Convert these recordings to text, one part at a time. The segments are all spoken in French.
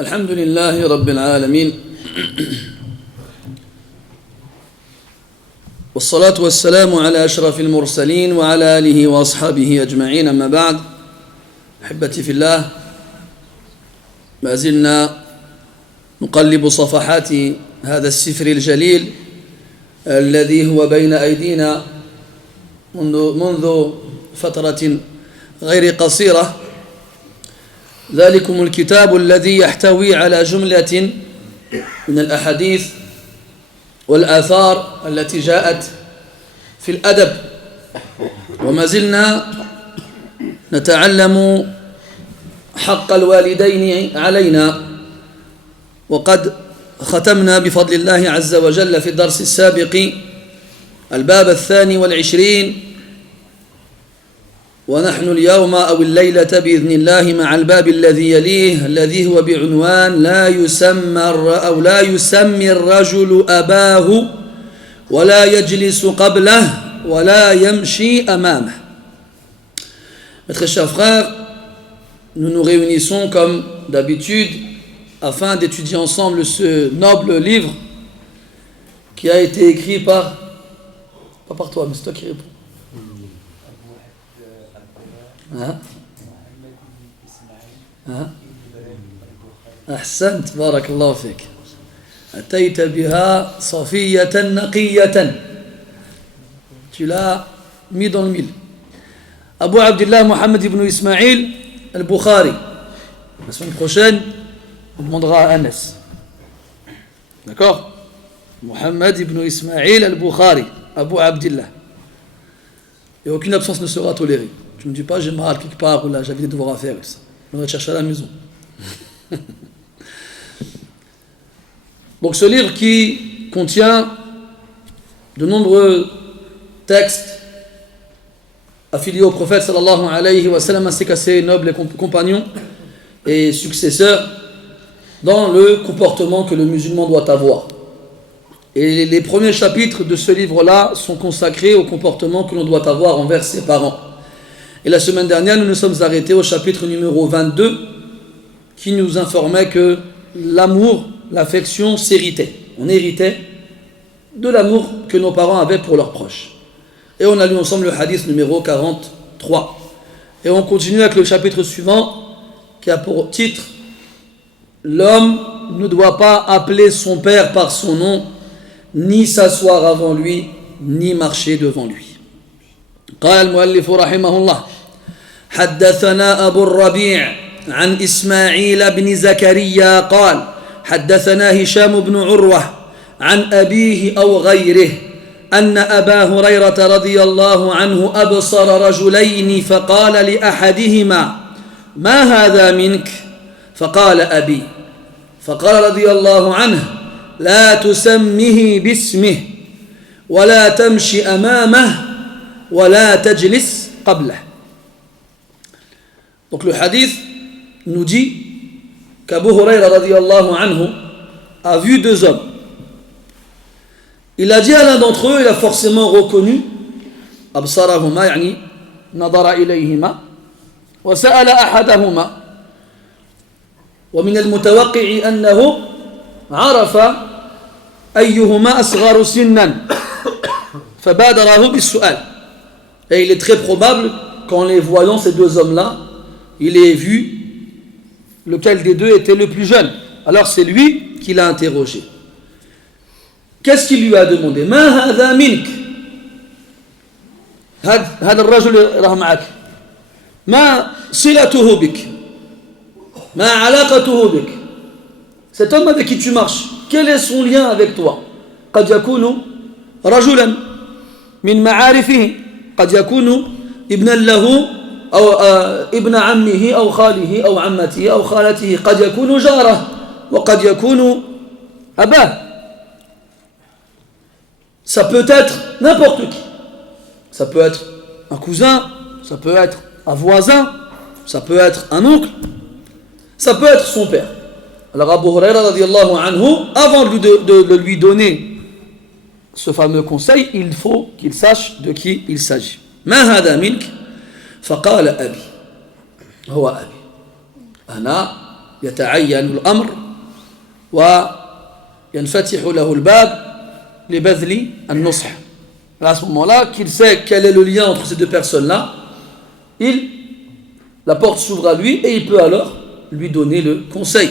الحمد لله رب العالمين والصلاة والسلام على أشرف المرسلين وعلى آله وأصحابه أجمعين أما بعد أحبتي في الله ما زلنا نقلب صفحات هذا السفر الجليل الذي هو بين أيدينا منذ فترة غير قصيرة ذلكم الكتاب الذي يحتوي على جملة من الأحاديث والآثار التي جاءت في الأدب وما زلنا نتعلم حق الوالدين علينا وقد ختمنا بفضل الله عز وجل في الدرس السابق الباب 22 ونحن اليوم أو الليلة بإذن الله مع الباب الذي يليه الذي هو بعنوان لا يسمي الرجل أباه ولا يجلس قبله ولا يمشي أمامه. Mes très chers frères, nous nous réunissons comme d'habitude afin d'étudier ensemble ce noble livre qui a été écrit pas par toi, mais c'est toi qui réponds. أحسنت بارك الله فيك أتيت بها صفية نقية tu l'as mis dans le mille. Abu Abdullah Mohammed ibn Ismail al-Bukhari. La semaine prochaine on demandera à Anas, d'accord? Mohammed ibn Ismail al-Bukhari, Abu Abdullah, et aucune absence ne sera tolérée. Tu ne me dis pas j'ai mal quelque part ou là j'avais des devoirs à faire. On va chercher à la maison. Donc ce livre qui contient de nombreux textes affiliés au prophète sallallahu alayhi wa sallam ainsi qu'à ses nobles compagnons et successeurs dans le comportement que le musulman doit avoir. Et les premiers chapitres de ce livre-là sont consacrés au comportement que l'on doit avoir envers ses parents. Et la semaine dernière, nous nous sommes arrêtés au chapitre numéro 22 qui nous informait que l'amour, l'affection s'héritait. On héritait de l'amour que nos parents avaient pour leurs proches. Et on a lu ensemble le hadith numéro 43. Et on continue avec le chapitre suivant qui a pour titre « L'homme ne doit pas appeler son père par son nom, ni s'asseoir avant lui, ni marcher devant lui. » قال المؤلف رحمه الله حدثنا أبو الربيع عن إسماعيل بن زكريا قال حدثنا هشام بن عروة عن أبيه أو غيره أن أبا هريرة رضي الله عنه أبصر رجلين فقال لأحدهما ما هذا منك؟ فقال أبي. فقال رضي الله عنه لا تسمه باسمه ولا تمشي أمامه ولا تجلس قبله. Donc le hadith nous dit qu'Abu Hurayra radiyallahu anhu a vu deux hommes. Il a dit à l'un d'entre eux, il a forcément reconnu أبصرهما يعني نظر إليهما وسأل أحدهما ومن المتوقع أنه عرف أيهما أصغر سنا فبادره بالسؤال. Et il est très probable qu'en les voyant ces deux hommes-là, il ait vu lequel des deux était le plus jeune. Alors c'est lui qui l'a interrogé. Qu'est-ce qu'il lui a demandé? ما هذا منك؟ هذا الرجل راه معك ما صلته بك؟ ما علاقته بك؟ Cet homme avec qui tu marches, quel est son lien avec toi? قد يكون رجلا من معارفه قد يكون ابنا له أو ابن عمه أو خاله أو عمته أو خالته قد يكون جاره وقد يكون أباه. Ça peut être n'importe qui. Ça peut être un cousin, ça peut être un voisin, ça peut être un oncle, ça peut être son père. Alors Abu Hurayra radiyallahu anhu, avant de lui donner ce fameux conseil, il faut qu'il sache de qui il s'agit. ما هذا منك؟ فقال أبي هو أبي أنا يتعين الأمر وينفتح له الباب لبذل النصح. À ce moment-là, qu'il sait quel est le lien entre ces deux personnes-là, la porte s'ouvre à lui et il peut alors lui donner le conseil.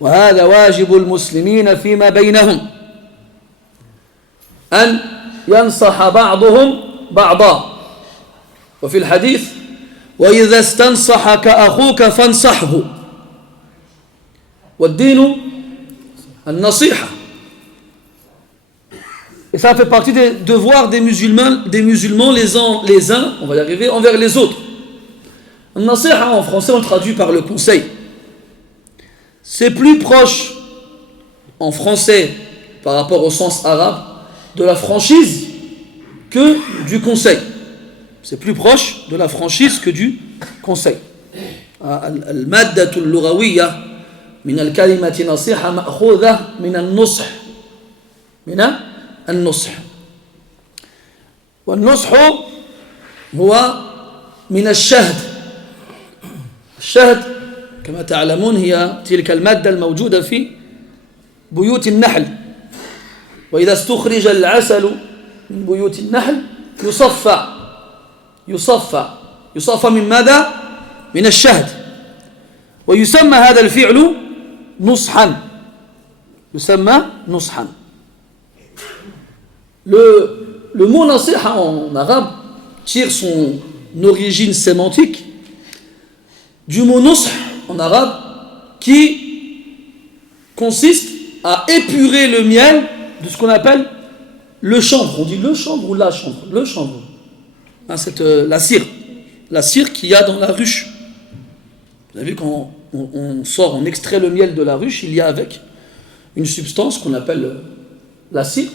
وهذا واجب المسلمين فيما بينهم أن ينصح بعضهم بعضا وفي الحديث وإذا استنصحك أخوك فانصحه والدين النصيحة. Et ça fait partie des devoirs des musulmans les uns, on va y arriver, envers les autres. Nasiha en français on le traduit par le conseil. C'est plus proche en français par rapport au sens arabe de la franchise que du conseil. C'est plus proche de la franchise que du conseil. Al-maddatu al-lughawiyya min al-kalimati nasiha ma'khudha min al-nush. Min al-nush. والنصح هو من الشهد. الشهد كما تعلمون هي تلك المادة الموجودة في بيوت النحل. وإذا استخرج العسل من بيوت النحل يصفى من ماذا؟ من الشهد. ويسمى هذا الفعل نصحا. يسمى نصحا. Le mot nasiha en arabe tire son origine sémantique du mot nusх en arabe qui consiste à épurer le miel de ce qu'on appelle le chanvre. On dit le chanvre ou la chanvre? Le chanvre. C'est la cire qu'il y a dans la ruche. Vous avez vu quand on sort, on extrait le miel de la ruche, il y a avec une substance qu'on appelle la cire.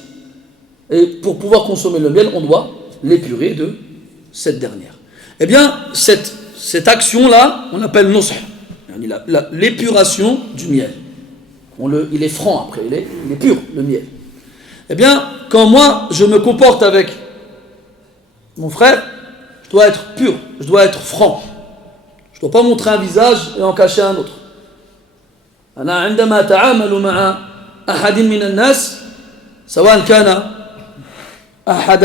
Et pour pouvoir consommer le miel, on doit l'épurer de cette dernière. Eh bien, cette action-là, on l'appelle nusх, l'épuration du miel. Il est franc après, il est pur, le miel. Eh bien, quand moi, je me comporte avec mon frère, je dois être pur, je dois être franc. Je ne dois pas montrer un visage et en cacher un autre. أنا عندما أتعامل مع أحد من الناس سواء كان أحد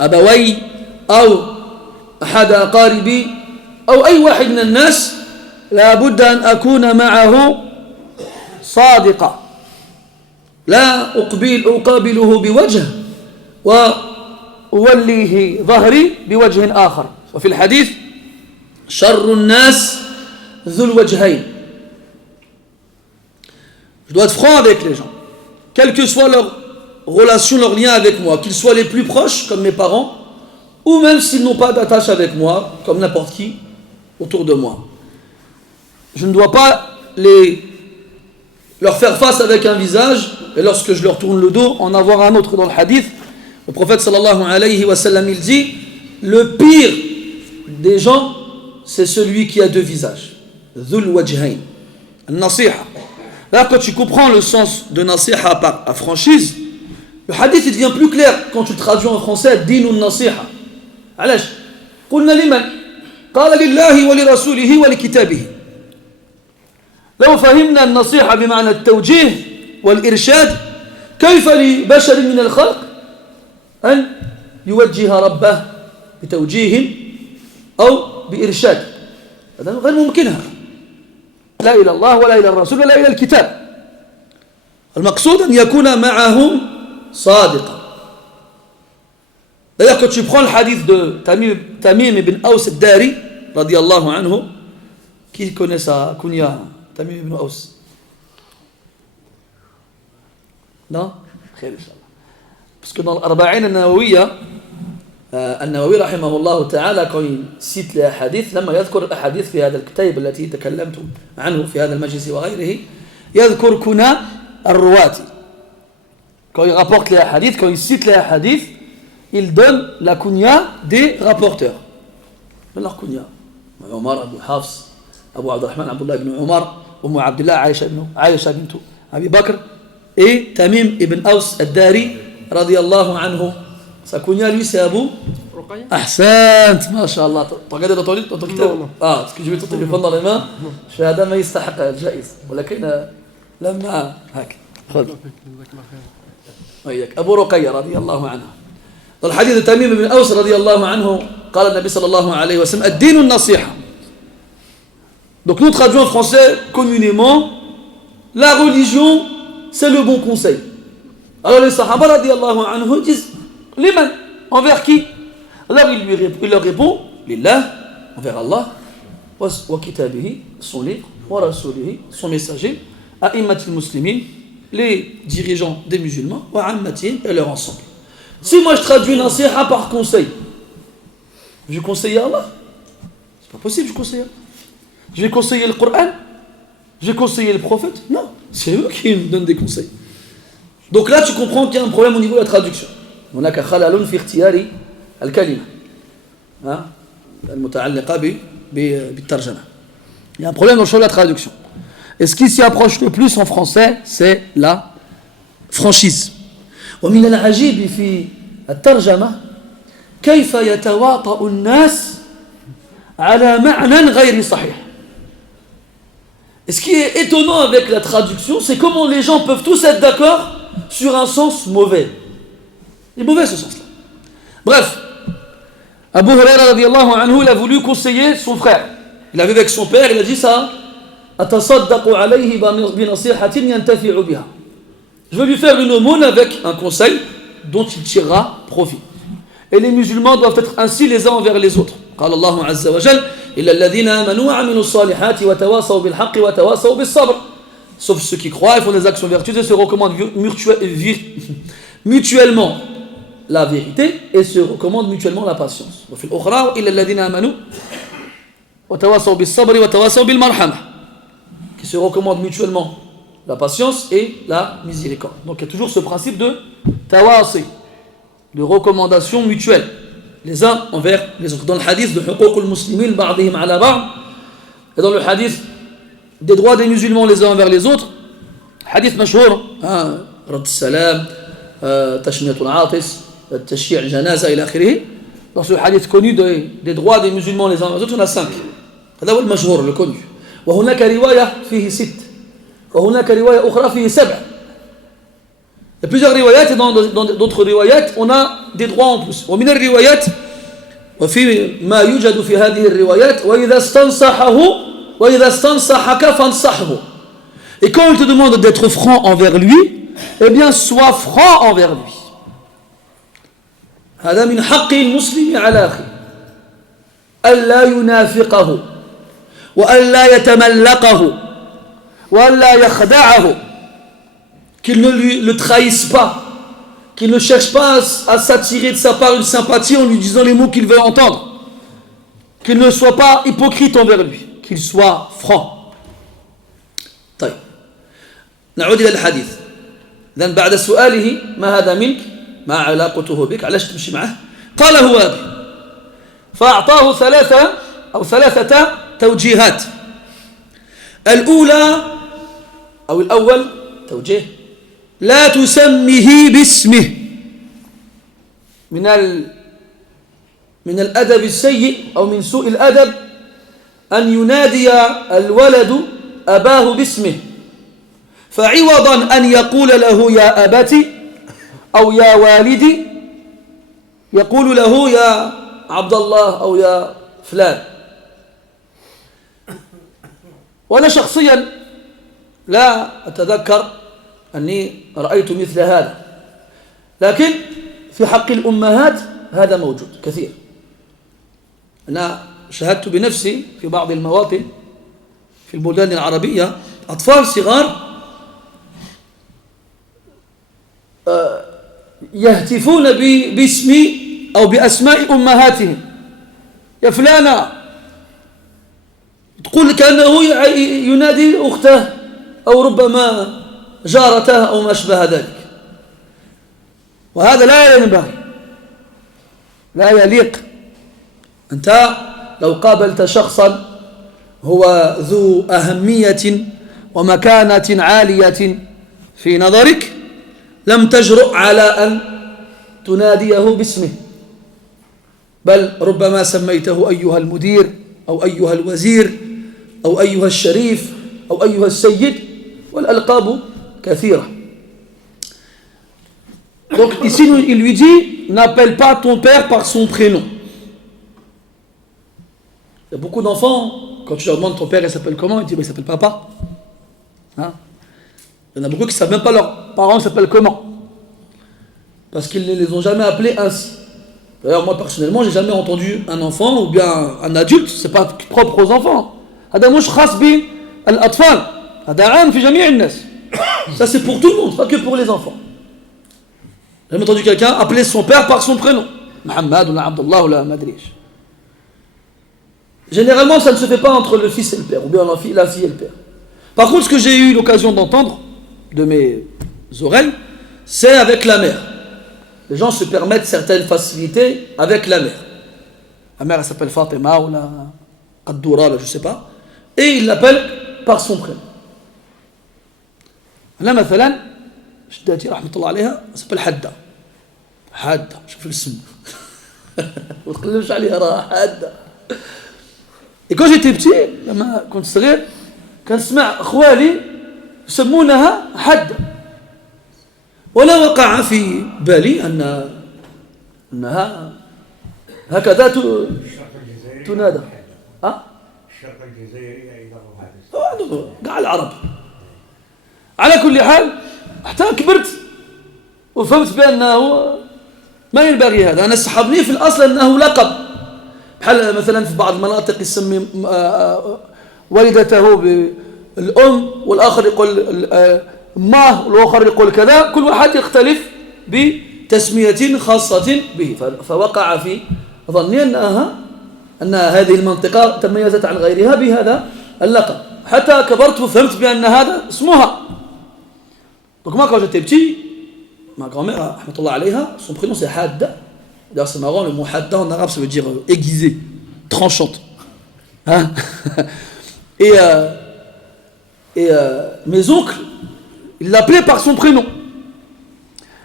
أبوي أو أحد أقاربي أو أي واحد من الناس لا بد أن أكون معه صادقا لا أقابله بوجه وأوليه ظهري بوجه آخر. وفي الحديث شر الناس ذو الوجهين. Je dois être franc avec les gens, quelle que soit leur relation, leur lien avec moi, qu'ils soient les plus proches comme mes parents ou même s'ils n'ont pas d'attache avec moi comme n'importe qui autour de moi. Je ne dois pas leur faire face avec un visage et lorsque je leur tourne le dos en avoir un autre. Dans le hadith, le prophète sallallahu alayhi wa sallam, il dit le pire des gens c'est celui qui a deux visages. Dhul wajhayn. Nasiha. Là, quand tu comprends le sens de nasiha par franchise, le hadith il devient plus clair quand tu le traduis en français. Dinun nasiha. علاش؟ قلنا لمن؟ قال لله ولرسوله ولكتابه. لو فهمنا النصيحة بمعنى التوجيه والإرشاد كيف لبشر من الخلق أن يوجه ربه بتوجيه أو بإرشاد؟ هذا غير ممكنها. لا إلى الله ولا إلى الرسول ولا إلى الكتاب. المقصود أن يكون معهم صادقا. D'ailleurs, quand tu prends le hadith de Tamim ibn Aus al-Dari, radiyallahu anhu, qui connaît sa kunya, Tamim ibn Aus? Non? Parce que dans l'Arba'in al-Nawawiyya, النووي رحمه الله تعالى quand il cite les hadiths لما يذكر الأحاديث في هذا الكتاب التي تكلمت عنه في هذا المجلس وغيره يذكر كنا الرواة. Quand il rapporte les hadiths, quand il cite les hadiths, il donne la kunya des rapporteurs. Leur kunya. Omar, Abu Hafs, Abu Abdurrahman, Abdullah ibn Omar, Abdullah, Aisha bint Abi Bakr et Tamim ibn Aus al-Dari radiyallahu anhu Sa kunya, lui, c'est Abu Ruqayya. Ahsant, mashallah. T'as regardé dans ton kitab? Non. Ah, parce que j'ai vu ton téléphone dans les mains. Shahada ma yistahaq al-jaiz. ولكن لما هاك خذ وياك أبو رقية رضي الله عنه. Dans le hadith de Tamim ibn Aws رضي الله عنه قال النبي صلى الله عليه وسلم الدين النصيحة. Donc nous traduisons en français communément la religion c'est le bon conseil. Alors les Sahaba رضي الله عنه disent liman, envers qui? Alors il leur répond lillah, envers Allah, wa kitabihi, son livre, wa rasulihi, son messager, a'immatil muslimin, les dirigeants des musulmans, wa ammatihim, et leur ensemble. Si moi je traduis nasiha par conseil, je vais conseiller Allah? C'est pas possible, je conseille Allah. Je vais conseiller le Coran? Je vais conseiller le prophète? Non, c'est eux qui me donnent des conseils. Donc là tu comprends qu'il y a un problème au niveau de la traduction. هناك خلل في اختيار الكلمة المتعلقة بالترجمة. Il y a un problème dans le choix de la traduction. Et ce qui s'y approche le plus en français, c'est la franchise. ومن العجيب في الترجمة كيف يتواطأ الناس على معنى غير صحيح. Et ce qui est étonnant avec la traduction, c'est comment les gens peuvent tous être d'accord sur un sens mauvais. Il est mauvais ce sens-là. Bref, Abu Huraira radiallahu anhu, il a voulu conseiller son frère. Il avait avec son père, il a dit ça. Je vais lui faire une aumône avec un conseil dont il tirera profit. Et les musulmans doivent être ainsi les uns envers les autres. قال الله عز وجل إلا الذين آمنوا وعملوا الصالحات وتواصوا بالحق وتواصوا بالصبر. Sauf ceux qui croient et font des actions vertueuses et se recommandent mutuellement la vérité et se recommandent mutuellement la patience. وفي الأخرى إلا الذين آمنوا وتواصوا بالصبر وتواصوا بالمرحمة. Qui se recommandent mutuellement la patience et la miséricorde. Donc il y a toujours ce principe de tawasi, de recommandation mutuelle, les uns envers les autres. Dans le hadith de حقوق المسلمين بعضهم على بعض, et dans le hadith des droits des musulmans les uns envers les autres, hadith مشهور رد السلام تشمية العاطس التشييع الجنازة إلى آخره. Dans ce hadith connu des droits des musulmans les uns envers les autres, on a 5. هذا هو المشهور le connu. وهناك رواية فيه 6 وهناك رواية أخرى فيه 7. Il y a plusieurs riwayat et dans d'autres riwayat on a des droits en plus. ومن الروايات وفي ما يوجد في هذه الروايات وإذا استنصحه وإذا استنصحك فانصحه. Et quand il te demande d'être franc envers lui, eh bien sois franc envers lui. هذا من حق المسلم على أخيه ألا ينافقه وألا يتملقه وألا يخدعه. Qu'il ne le trahisse pas, qu'il ne cherche pas à s'attirer de sa part une sympathie en lui disant les mots qu'il veut entendre, qu'il ne soit pas hypocrite envers lui, qu'il soit franc. طيب نعود إلى الحديث. إذن بعد سؤاله ما هذا منك ما علاقته بك علاش تمشي معه قال هو هذا فأعطاه ثلاثة توجيهات. الأولى أو الأول توجيه لا تسميه باسمه. من الأدب السيء أو من سوء الأدب أن ينادي الولد أباه باسمه فعوضا أن يقول له يا أبتي أو يا والدي يقول له يا عبد الله أو يا فلان. وأنا شخصيا لا أتذكر أني رأيت مثل هذا، لكن في حق الأمهات هذا موجود كثير. أنا شاهدت بنفسي في بعض المواطن في البلدان العربية أطفال صغار يهتفون باسم أو بأسماء أمهاتهم. يا فلانة، تقول كأنه ينادي أخته أو ربما جارته أو ما أشبه ذلك. وهذا لا ينبغي، لا يليق. أنت لو قابلت شخصا هو ذو أهمية ومكانة عالية في نظرك لم تجرؤ على أن تناديه باسمه بل ربما سميته أيها المدير أو أيها الوزير أو أيها الشريف أو أيها السيد والألقاب كثيرة. Donc ici il lui dit n'appelle pas ton père par son prénom. Il y a beaucoup d'enfants, quand tu leur demandes ton père il s'appelle comment, ils disent il s'appelle papa. Hein? Il y en a beaucoup qui ne savent même pas leurs parents s'appellent comment. Parce qu'ils ne les ont jamais appelés ainsi. D'ailleurs moi personnellement j'ai jamais entendu un enfant ou bien un adulte, c'est pas propre aux enfants. هذا مش خاص بالأطفال. هذا عام في جميع الناس. Ça c'est pour tout le monde, pas que pour les enfants. J'ai jamais entendu quelqu'un appeler son père par son prénom. Mohamed ou Abdullah ou la Madriche. Généralement, ça ne se fait pas entre le fils et le père, ou bien la fille et le père. Par contre, ce que j'ai eu l'occasion d'entendre de mes oreilles, c'est avec la mère. Les gens se permettent certaines facilités avec la mère. La mère, elle s'appelle Fatima ou la Qaddoura, je ne sais pas. Et ils l'appellent par son prénom. Là, مثلا جدتي رحمة الله عليها s'appelle حدة. حادة شوف الاسم. ما تقلبش عليها راه حادة. Et quand j'étais petit, لما كنت صغير كان سمع اخوالي يسمونها حدة. ولا وقع في بالي انها هكذا تنادى. ها؟ الشرق الجزائري ايضا كاع العرب. على كل حال حتى كبرت وفهمت بأنه ما ينبغي هذا. أنا استحبني في الأصل أنه لقب بحال مثلا في بعض المناطق يسمي والدته بالأم والآخر يقول ماه والآخر يقول كذا. كل واحد يختلف بتسمية خاصة به. فوقع في ظني أن هذه المنطقة تميزت عن غيرها بهذا اللقب. حتى كبرت وفهمت بأن هذا اسمها. Donc moi quand j'étais petit, ma grand-mère, rahmatullah alayha, son prénom c'est Hadda. D'ailleurs c'est marrant, le mot Hadda en arabe ça veut dire aiguisé, tranchante. Hein? Et mes oncles, ils l'appelaient par son prénom.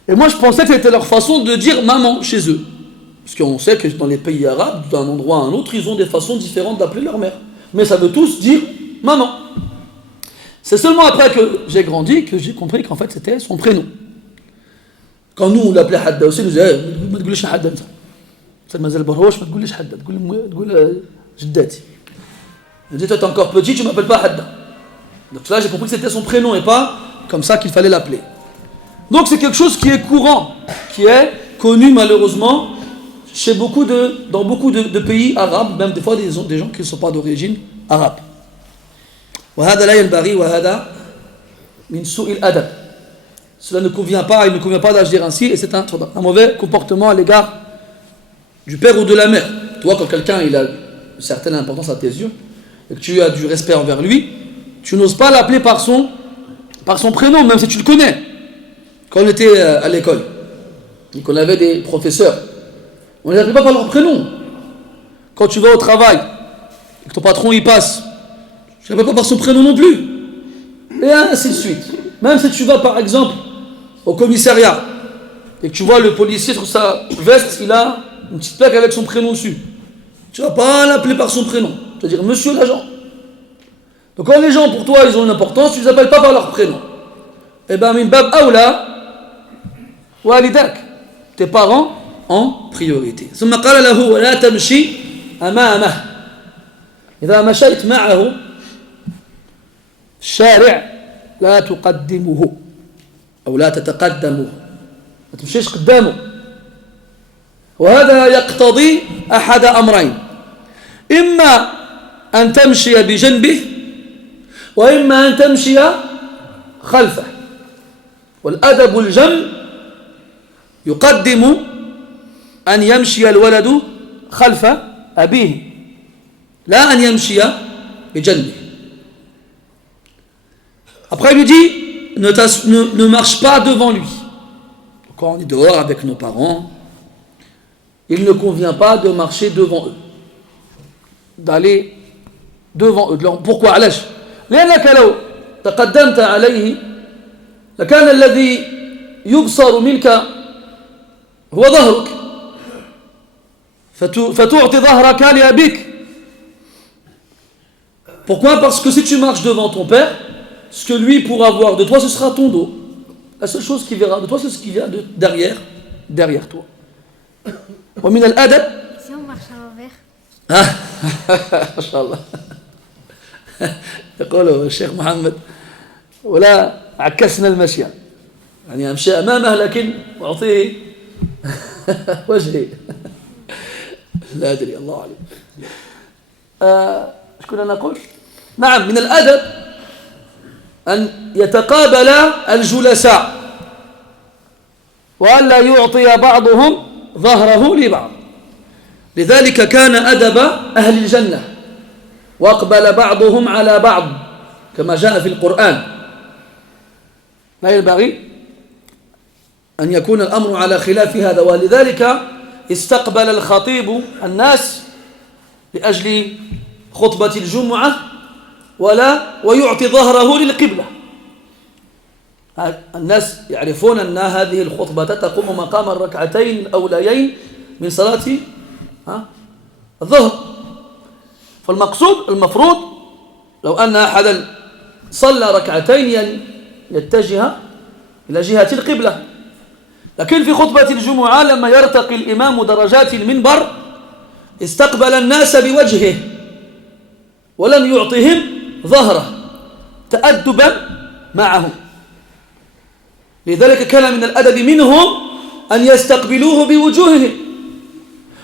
Et moi je pensais que c'était leur façon de dire maman chez eux. Parce qu'on sait que dans les pays arabes, d'un endroit à un autre, ils ont des façons différentes d'appeler leur mère. Mais ça veut tous dire maman. C'est seulement après que j'ai grandi que j'ai compris qu'en fait c'était son prénom. Quand nous on l'appelait Hadda aussi, nous disaient ما تقوليش حدا انت. Ça مازال برهوش ما تقوليش حدا, تقول جداتي. Je dis toi t'es encore petit, tu m'appelles pas Hadda. Donc là j'ai compris que c'était son prénom et pas comme ça qu'il fallait l'appeler. Donc c'est quelque chose qui est courant, qui est connu malheureusement dans beaucoup de pays arabes, même des fois des gens qui ne sont pas d'origine arabe. وهذا لا ينبغي وهذا من سوء الأدب. Cela ne convient pas, il ne convient pas d'agir ainsi et c'est un mauvais comportement à l'égard du père ou de la mère. Toi, quand quelqu'un il a une certaine importance à tes yeux et que tu as du respect envers lui, tu n'oses pas l'appeler par son prénom, même si tu le connais. Quand on était à l'école et qu'on avait des professeurs, on ne les appelait pas par leur prénom. Quand tu vas au travail et que ton patron y passe, je ne l'appelle pas par son prénom non plus. Et ainsi de suite. Même si tu vas par exemple au commissariat et que tu vois le policier sur sa veste, il a une petite plaque avec son prénom dessus. Tu ne vas pas l'appeler par son prénom. Tu vas dire monsieur l'agent. Donc quand les gens pour toi ils ont une importance, tu ne les appelles pas par leur prénom. Eh bien, min bab awla walidak. Tes parents en priorité. ثم قال له ولا تمشي أمامه. إذا مشيت معه الشارع لا تقدمه أو لا تتقدمه. ما تمشيش قدامه. وهذا يقتضي أحد أمرين. إما أن تمشي بجنبه وإما أن تمشي خلفه. والأدب الجم يقدم أن يمشي الولد خلف أبيه لا أن يمشي بجنبه. Après il lui dit ne marche pas devant lui. Quand on est dehors avec nos parents, il ne convient pas de marcher devant eux, d'aller devant eux. Pourquoi علاش؟ لأنك لو تقدمت عليه لكان الذي يبصر منك هو ظهرك فتعطي ظهرك لأبيك. Pourquoi? Parce que si tu marches devant ton père, ce que lui pourra voir de toi, ce sera ton dos. La seule chose qu'il verra de toi, c'est ce qui vient derrière toi. ومن الأدب. Si on marche à l'envers. ما شاء الله. يقول الشيخ محمد ولا عكسنا المشي، يعني أمشي أمامه لكن أعطيه وجهي. لا أدري الله أعلم. ايش كنا نقول؟ نعم، من الأدب أن يتقابل الجلساء وألا يعطي بعضهم ظهره لبعض. لذلك كان أدب أهل الجنة وأقبل بعضهم على بعض كما جاء في القرآن. لا ينبغي أن يكون الأمر على خلاف هذا، ولذلك استقبل الخطيب الناس لأجل خطبة الجمعة ويعطي ظهره للقبلة. الناس يعرفون أن هذه الخطبة تقوم مقام الركعتين الأوليين من صلاة الظهر. فالمقصود المفروض لو أن أحدا صلى ركعتين يتجه إلى جهة القبلة، لكن في خطبة الجمعة لما يرتقي الإمام درجات المنبر استقبل الناس بوجهه ولم يعطهم ظهره تأدبا معهم. لذلك كان من الأدب منهم أن يستقبلوه بوجوههم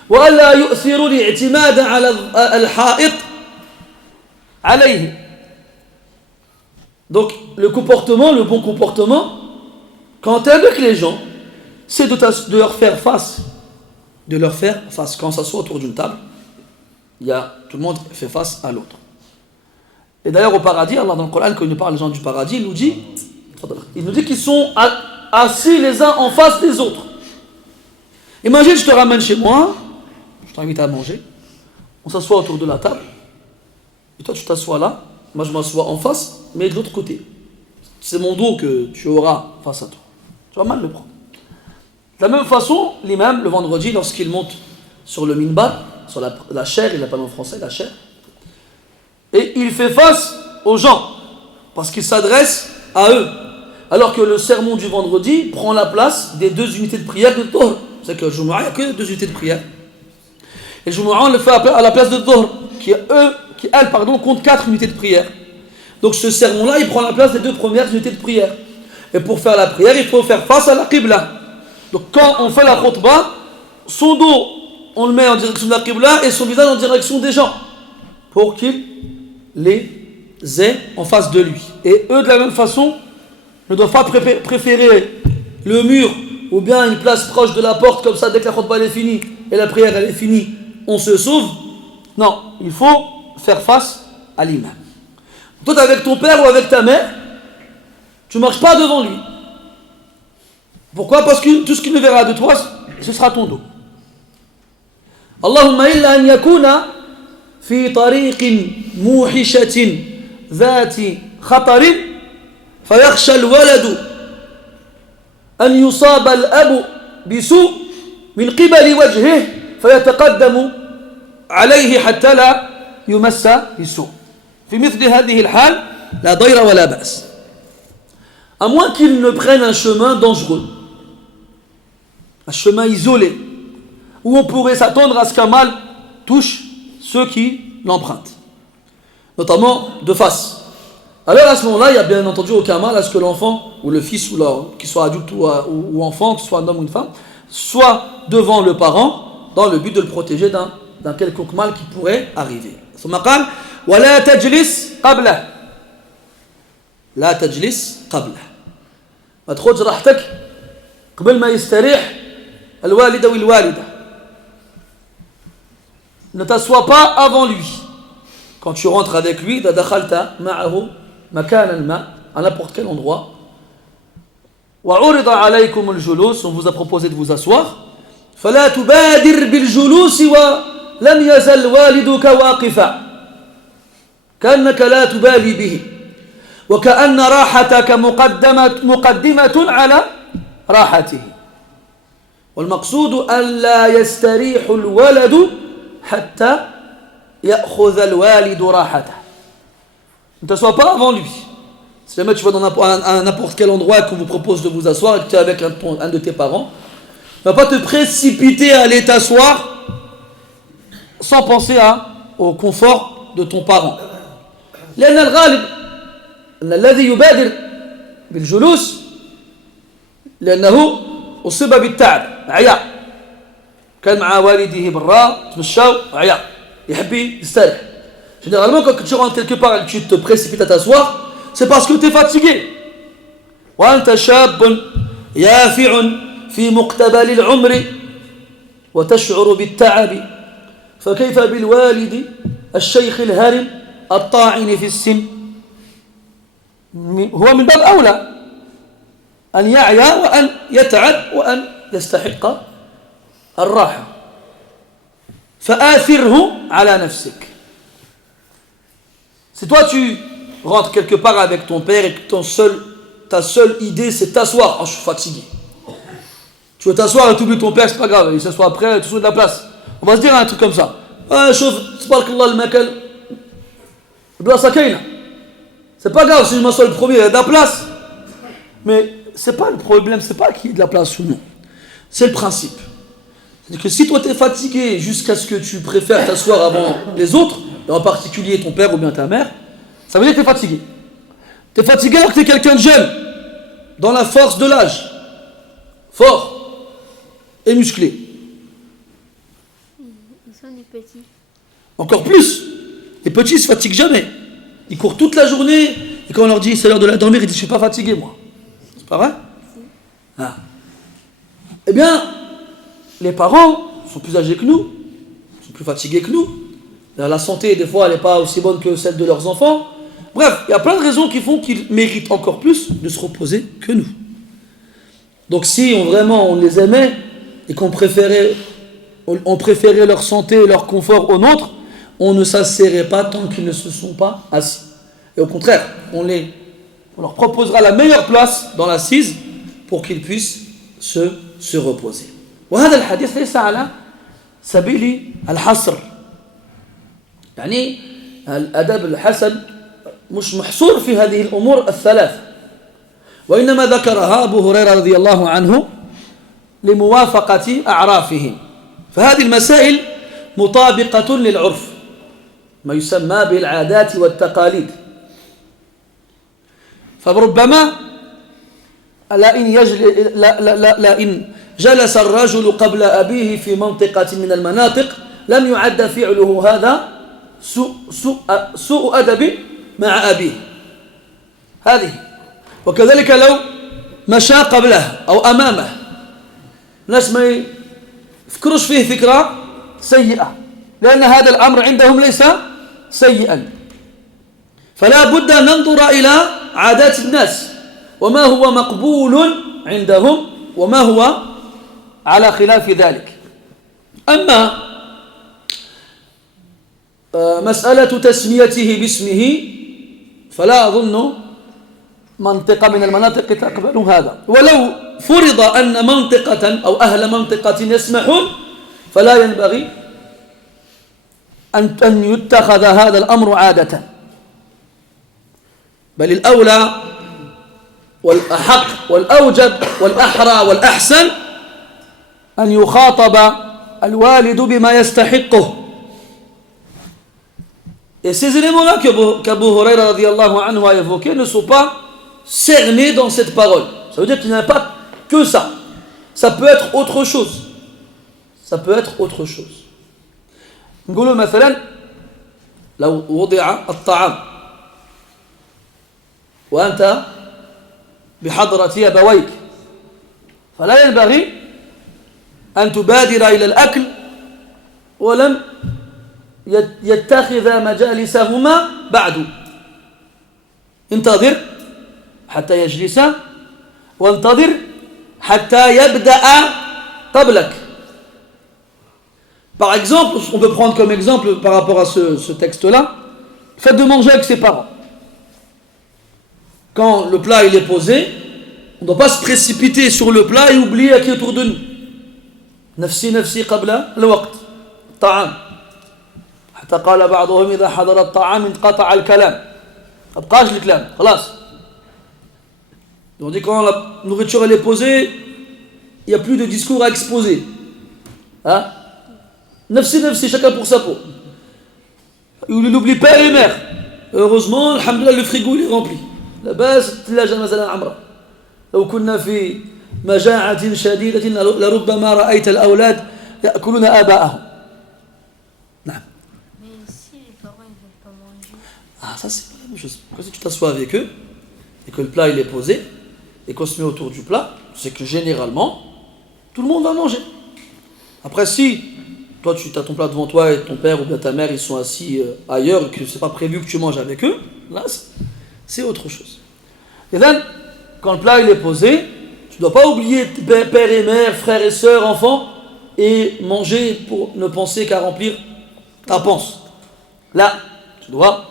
وألا يؤثروا الاعتماد على الحائط عليه. Donc le bon comportement quand tu es avec les gens, c'est de leur faire face. De leur faire face. Quand on s'assoit autour d'une table, tout le monde fait face à l'autre. Et d'ailleurs au paradis, Allah dans le Coran, quand il nous parle des gens du paradis, il nous dit qu'ils sont assis les uns en face des autres. Imagine, je te ramène chez moi, je t'invite à manger, on s'assoit autour de la table, et toi tu t'assois là, moi je m'assois en face, mais de l'autre côté. C'est mon dos que tu auras face à toi. Tu vas mal le prendre. De la même façon, l'imam, le vendredi, lorsqu'il monte sur le minbar, sur la chaire, il l'appelle en français la chaire, et il fait face aux gens, parce qu'il s'adresse à eux. Alors que le sermon du vendredi prend la place des 2 unités de prière de Dhuhr. C'est que le Jumu'ah, il n'y a que 2 unités de prière. Et le Jumu'ah, on le fait à la place de Dhuhr, qui compte 4 unités de prière. Donc ce sermon-là, il prend la place des 2 premières unités de prière. Et pour faire la prière, il faut faire face à la Qibla. Donc quand on fait la khutbah, son dos, on le met en direction de la Qibla et son visage en direction des gens, pour qu'il les ait en face de lui. Et eux, de la même façon, ne doivent pas préférer le mur ou bien une place proche de la porte, comme ça, dès que la khutbah est finie et la prière elle est finie, on se sauve. Non, il faut faire face à l'imam. Toi, avec ton père ou avec ta mère, tu ne marches pas devant lui. Pourquoi? Parce que tout ce qu'il ne verra de toi, ce sera ton dos. Allahumma illa an yakuna fi tariqin muhishatin dhati khatarin fayakhsha al-waladu an yusaba al-abu bisu min qibali wajhihi fayataqaddamu alayhi hatta la yumassa bisu. في مثل هذه الحال لا ضير ولا بأس. À moins qu'il ne prenne un chemin dangereux, un chemin isolé, où on pourrait s'attendre à ce qu'un mal touche ceux qui l'empruntent, notamment de face. Alors à ce moment-là, il n'y a bien entendu aucun mal à ce que l'enfant, ou le fils, qu'il soit adulte ou enfant, que ce soit un homme ou une femme, soit devant le parent, dans le but de le protéger d'un quelconque mal qui pourrait arriver. ثم قال ولا تجلس قبله لا تجلس قبله ما تاخذش راحتك قبل ما يستريح الوالد ou الوالدة. Ne t'assois pas avant lui. Quand tu rentres avec lui, إذا دخلت معه مكانا ما, à n'importe quel endroit. وعرض عليكم الجلوس, on vous a proposé de vous asseoir. فلا تبادر بالجلوس ولم يزل والدك واقفا كأنك لا تبالي به وكأن راحتك مقدمة على راحته. والمقصود ألا يستريح الولد حتى يأخذ الوالد راحته. Ne t'assois pas avant lui. Si jamais tu vas dans n'importe quel endroit et qu'on vous propose de vous asseoir et que tu es avec un de tes parents, ne va pas te précipiter à aller t'asseoir sans penser au confort de ton parent. لأن الغالب أن الذي يبادر بالجلوس لأنه أصيب بالتعب عيا كان مع والده برا تمشاو عيا يحب يستريح. Généralement, quand tu rentres quelque part et que tu te précipites à t'asseoir, c'est parce que tu es fatigué. وأنت شاب يافع في مقتبل العمر وتشعر بالتعب فكيف بالوالد الشيخ الهرم الطاعن في السن. هو من باب أولى أن يعيا وأن يتعب وأن يستحق الراحة. فآثره على نفسك. Si toi tu rentres quelque part avec ton père et que ta seule idée c'est t'asseoir, je suis fatigué. Tu veux t'asseoir et tu oublies ton père, c'est pas grave, il s'assoit après, tu trouves de la place. On va se dire un truc comme ça. Chauffe, tabarakallah al-makal. C'est pas grave si je m'assois le premier, il y a de la place. Mais c'est pas le problème, c'est pas qu'il y ait de la place ou non. C'est le principe. C'est-à-dire que si toi tu es fatigué jusqu'à ce que tu préfères t'asseoir avant les autres, et en particulier ton père ou bien ta mère, ça veut dire que tu es fatigué. Tu es fatigué alors que tu es quelqu'un de jeune, dans la force de l'âge, fort et musclé. Ils sont des petits. Encore plus, les petits ne se fatiguent jamais. Ils courent toute la journée, et quand on leur dit c'est l'heure de la dormir, ils disent je ne suis pas fatigué moi. C'est pas vrai? Ah. Eh bien, les parents sont plus âgés que nous, sont plus fatigués que nous. La santé, des fois, elle n'est pas aussi bonne que celle de leurs enfants. Bref, il y a plein de raisons qui font qu'ils méritent encore plus de se reposer que nous. Donc si on les aimait et qu'on préférait leur santé et leur confort au nôtre, on ne s'asserrait pas tant qu'ils ne se sont pas assis. Et au contraire, on leur proposera la meilleure place dans l'assise pour qu'ils puissent se reposer. وهذا الحديث ليس على سبيل الحصر. يعني الأدب الحسن مش محصور في هذه الأمور الثلاث، وإنما ذكرها أبو هريرة رضي الله عنه لموافقة أعرافهم. فهذه المسائل مطابقة للعرف، ما يسمى بالعادات والتقاليد. فربما لئن جلس الرجل قبل أبيه في منطقة من المناطق لم يعد فعله هذا سوء أدب مع أبيه. هذه وكذلك لو مشى قبله أو أمامه، الناس ما يفكروش فيه فكرة سيئة لأن هذا الأمر عندهم ليس سيئا. فلا بد أن ننظر إلى عادات الناس وما هو مقبول عندهم وما هو على خلاف ذلك. أما مسألة تسميته باسمه فلا أظن منطقة من المناطق تقبل هذا، ولو فرض أن منطقة أو أهل منطقة يسمحون فلا ينبغي أن يتخذ هذا الأمر عادة، بل الأولى والأحق والأوجب والأحرى والأحسن أن يخاطب الوالد بما يستحقه. Et ces éléments-là qu'Abu Huraira radiyallahu anhu a évoqués ne sont pas cernés dans cette parole. Ça veut dire qu'il n'y a pas que ça. Ça peut être autre chose. Ça peut être autre chose. نقول مثلا لو وضع الطعام وأنت بحضرة أبويك فلا ينبغي أن تبادر إلى الأكل ولم يتخذ مجالسهما بعد. انتظر حتى يجلس وانتظر حتى يبدأ قبلك. Par exemple, on peut prendre comme exemple par rapport à ce texte-là, le fait de manger avec ses parents. Quand le plat il est posé, on ne doit pas se précipiter sur le plat et oublier à qui est autour de nous. نفسي نفسي قبل الوقت طعام حتى قال بعضهم إذا حضر الطعام انقطع الكلام ما بقاش الكلام خلاص. On dit quand la nourriture elle est posée, il n'y a plus de discours à exposer. Hein? Nafsi nafsi, chacun pour sa peau. Il n'oublie père et mère. Heureusement, alhamdoulilah, le frigo il est rempli. La base, الثلاجة مثلا عمرة. لو كنا في مجاعة شديدة لربما رأيت الأولاد يأكلون آباءهم. نعم. Mais si les parents ne veulent pas manger. Ah, ça c'est pas la même chose. Quand tu t'assois avec eux et que le plat il est posé et qu'on se met autour du plat, c'est que généralement tout le monde va manger. Après si toi tu as ton plat devant toi et ton père ou bien ta mère ils sont assis ailleurs et que c'est pas prévu que tu manges avec eux, là c'est autre chose. Et là, quand le plat il est posé, tu ne dois pas oublier père et mère, frères et sœurs, enfants et manger pour ne penser qu'à remplir ta panse. Là, tu dois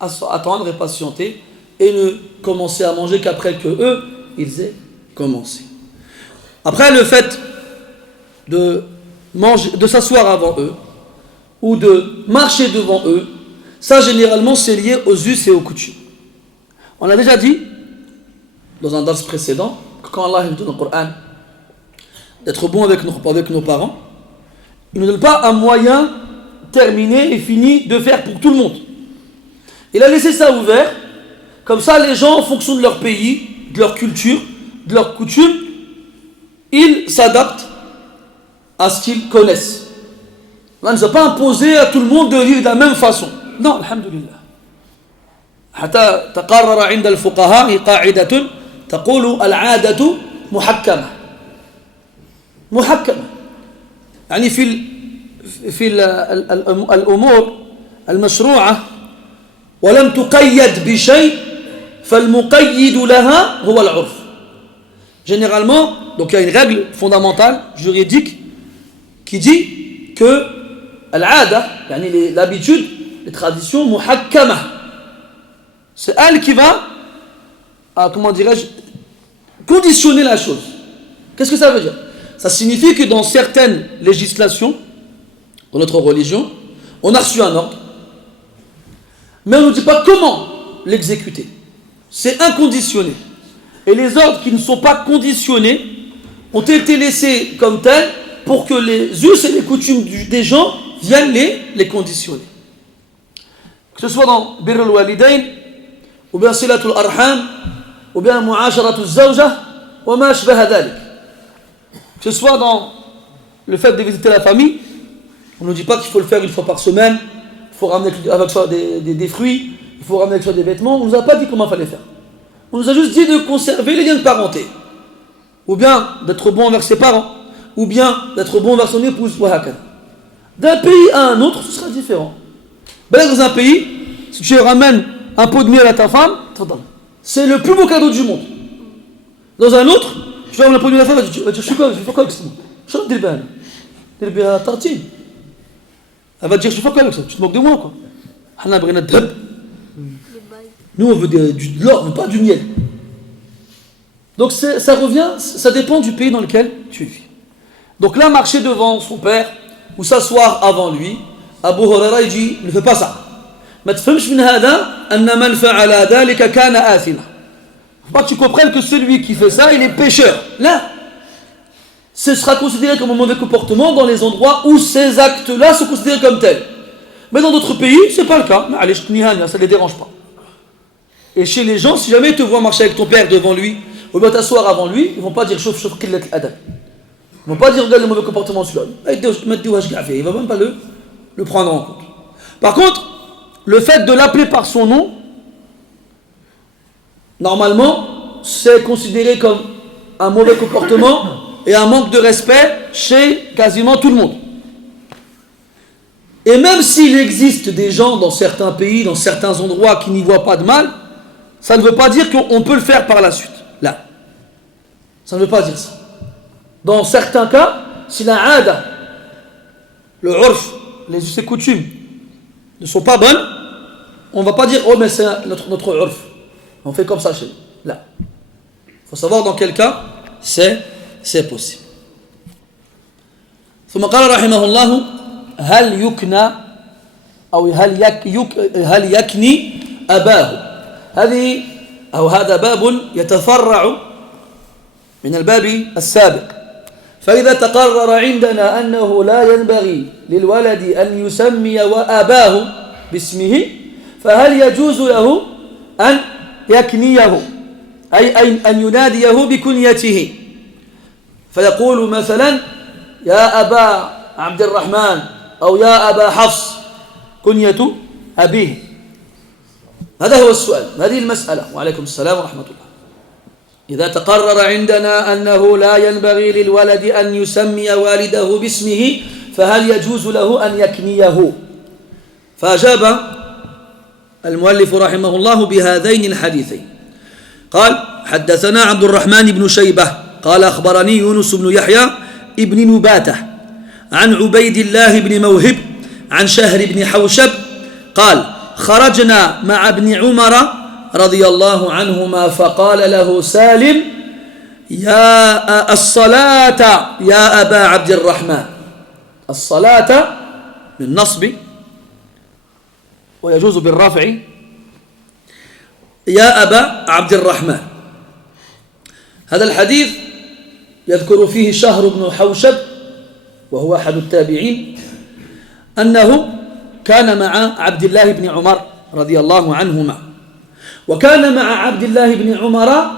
attendre et patienter et ne commencer à manger qu'après que eux ils aient commencé. Après le fait de manger, de s'asseoir avant eux ou de marcher devant eux, ça généralement c'est lié aux us et aux coutumes. On a déjà dit dans un dars précédent que quand Allah nous donne le Coran d'être bon avec nos parents, il ne nous donne pas un moyen terminé et fini de faire pour tout le monde. Il a laissé ça ouvert, comme ça les gens en fonction de leur pays, de leur culture, de leurs coutumes, ils s'adaptent à ce qu'ils connaissent. On ne nous a pas imposé à tout le monde de vivre de la même façon. Non, alhamdulillah. حتى تقرر عند الفقهاء قاعدة تقول العادة محكمة. محكمة. يعني في الأمور المشروعة ولم تقيد بشيء فالمقيد لها هو العرف. Généralement, donc il y a une règle fondamentale juridique qui dit que l'habitude, les traditions muhakkama, c'est elle qui va, comment dirais-je, conditionner la chose. Qu'est-ce que ça veut dire? Ça signifie que dans certaines législations, dans notre religion, on a reçu un ordre, mais on ne nous dit pas comment l'exécuter. C'est inconditionné. Et les ordres qui ne sont pas conditionnés ont été laissés comme tels pour que les us et les coutumes des gens viennent les conditionner. Que ce soit dans Birr al-Walidain, ou bien Silatul Arham, ou bien Mu'asharatul Zawja, ou ma ashbaha dhalik. Que ce soit dans le fait de visiter la famille, on ne nous dit pas qu'il faut le faire une fois par semaine, il faut ramener avec soi des fruits, il faut ramener avec soi des vêtements, on ne nous a pas dit comment il fallait faire. On nous a juste dit de conserver les liens de parenté, ou bien d'être bon envers ses parents, ou bien d'être bon envers son épouse. D'un pays à un autre, ce sera différent. Ben, dans un pays, si tu ramènes un pot de miel à ta femme, c'est le plus beau cadeau du monde. Dans un autre, tu vas ramener un pot de miel à ta femme, tu vas dire, je fais quoi avec ça? Je vais dire, ben, tartine. Elle va te dire, je fais quoi avec ça? Tu te moques de moi, quoi. Nous, on veut de l'or, mais pas du miel. Donc, ça revient, ça dépend du pays dans lequel tu vis. Donc là, marcher devant son père, ou s'asseoir avant lui, Abu Huraira, il dit, ne fais pas ça. Mais tu faut pas que tu comprennes que celui qui fait ça, il est pécheur. Là, ce sera considéré comme un mauvais comportement dans les endroits où ces actes-là sont considérés comme tels. Mais dans d'autres pays, c'est pas le cas. Mais allez, ça ne les dérange pas. Et chez les gens, si jamais ils te voient marcher avec ton père devant lui, ou bien t'asseoir avant lui, ils ne vont pas dire chauffe qillat al-adab. Ils ne vont pas dire regarde le mauvais comportement de celui-là. Il ne va même pas le prendre en compte. Par contre, le fait de l'appeler par son nom, normalement, c'est considéré comme un mauvais comportement et un manque de respect chez quasiment tout le monde. Et même s'il existe des gens dans certains pays, dans certains endroits qui n'y voient pas de mal, ça ne veut pas dire qu'on peut le faire par la suite. Là. Ça ne veut pas dire ça. Dans certains cas, si la aada, le urf, les us et coutumes ne sont pas bonnes, on ne va pas dire oh mais c'est notre urf. On fait comme ça chez nous. Là. Il faut savoir dans quel cas c'est possible. ثم قال رحمه الله هل يكنى أو هل يكني أباه. هذه أو هذا باب يتفرع من الباب السابق. فإذا تقرر عندنا أنه لا ينبغي للولد أن يسمي أباه باسمه، فهل يجوز له أن يكنيه، أي أن يناديه بكنيته، فيقول مثلا يا أبا عبد الرحمن أو يا أبا حفص، كنية أبيه. هذا هو السؤال، هذه المسألة. وعليكم السلام ورحمة الله. إذا تقرر عندنا أنه لا ينبغي للولد أن يسمي والده باسمه، فهل يجوز له أن يكنيه؟ فأجاب المؤلف رحمه الله بهذين الحديثين. قال حدثنا عبد الرحمن بن شيبة قال أخبرني يونس بن يحيى ابن نباتة عن عبيد الله بن موهب عن شهر بن حوشب قال خرجنا مع ابن عمر رضي الله عنهما فقال له سالم يا الصلاة يا أبا عبد الرحمن. الصلاة بالنصب ويجوز بالرفع يا أبا عبد الرحمن. هذا الحديث يذكر فيه شهر بن حوشب وهو أحد التابعين أنه كان مع عبد الله بن عمر رضي الله عنهما، وكان مع عبد الله بن عمر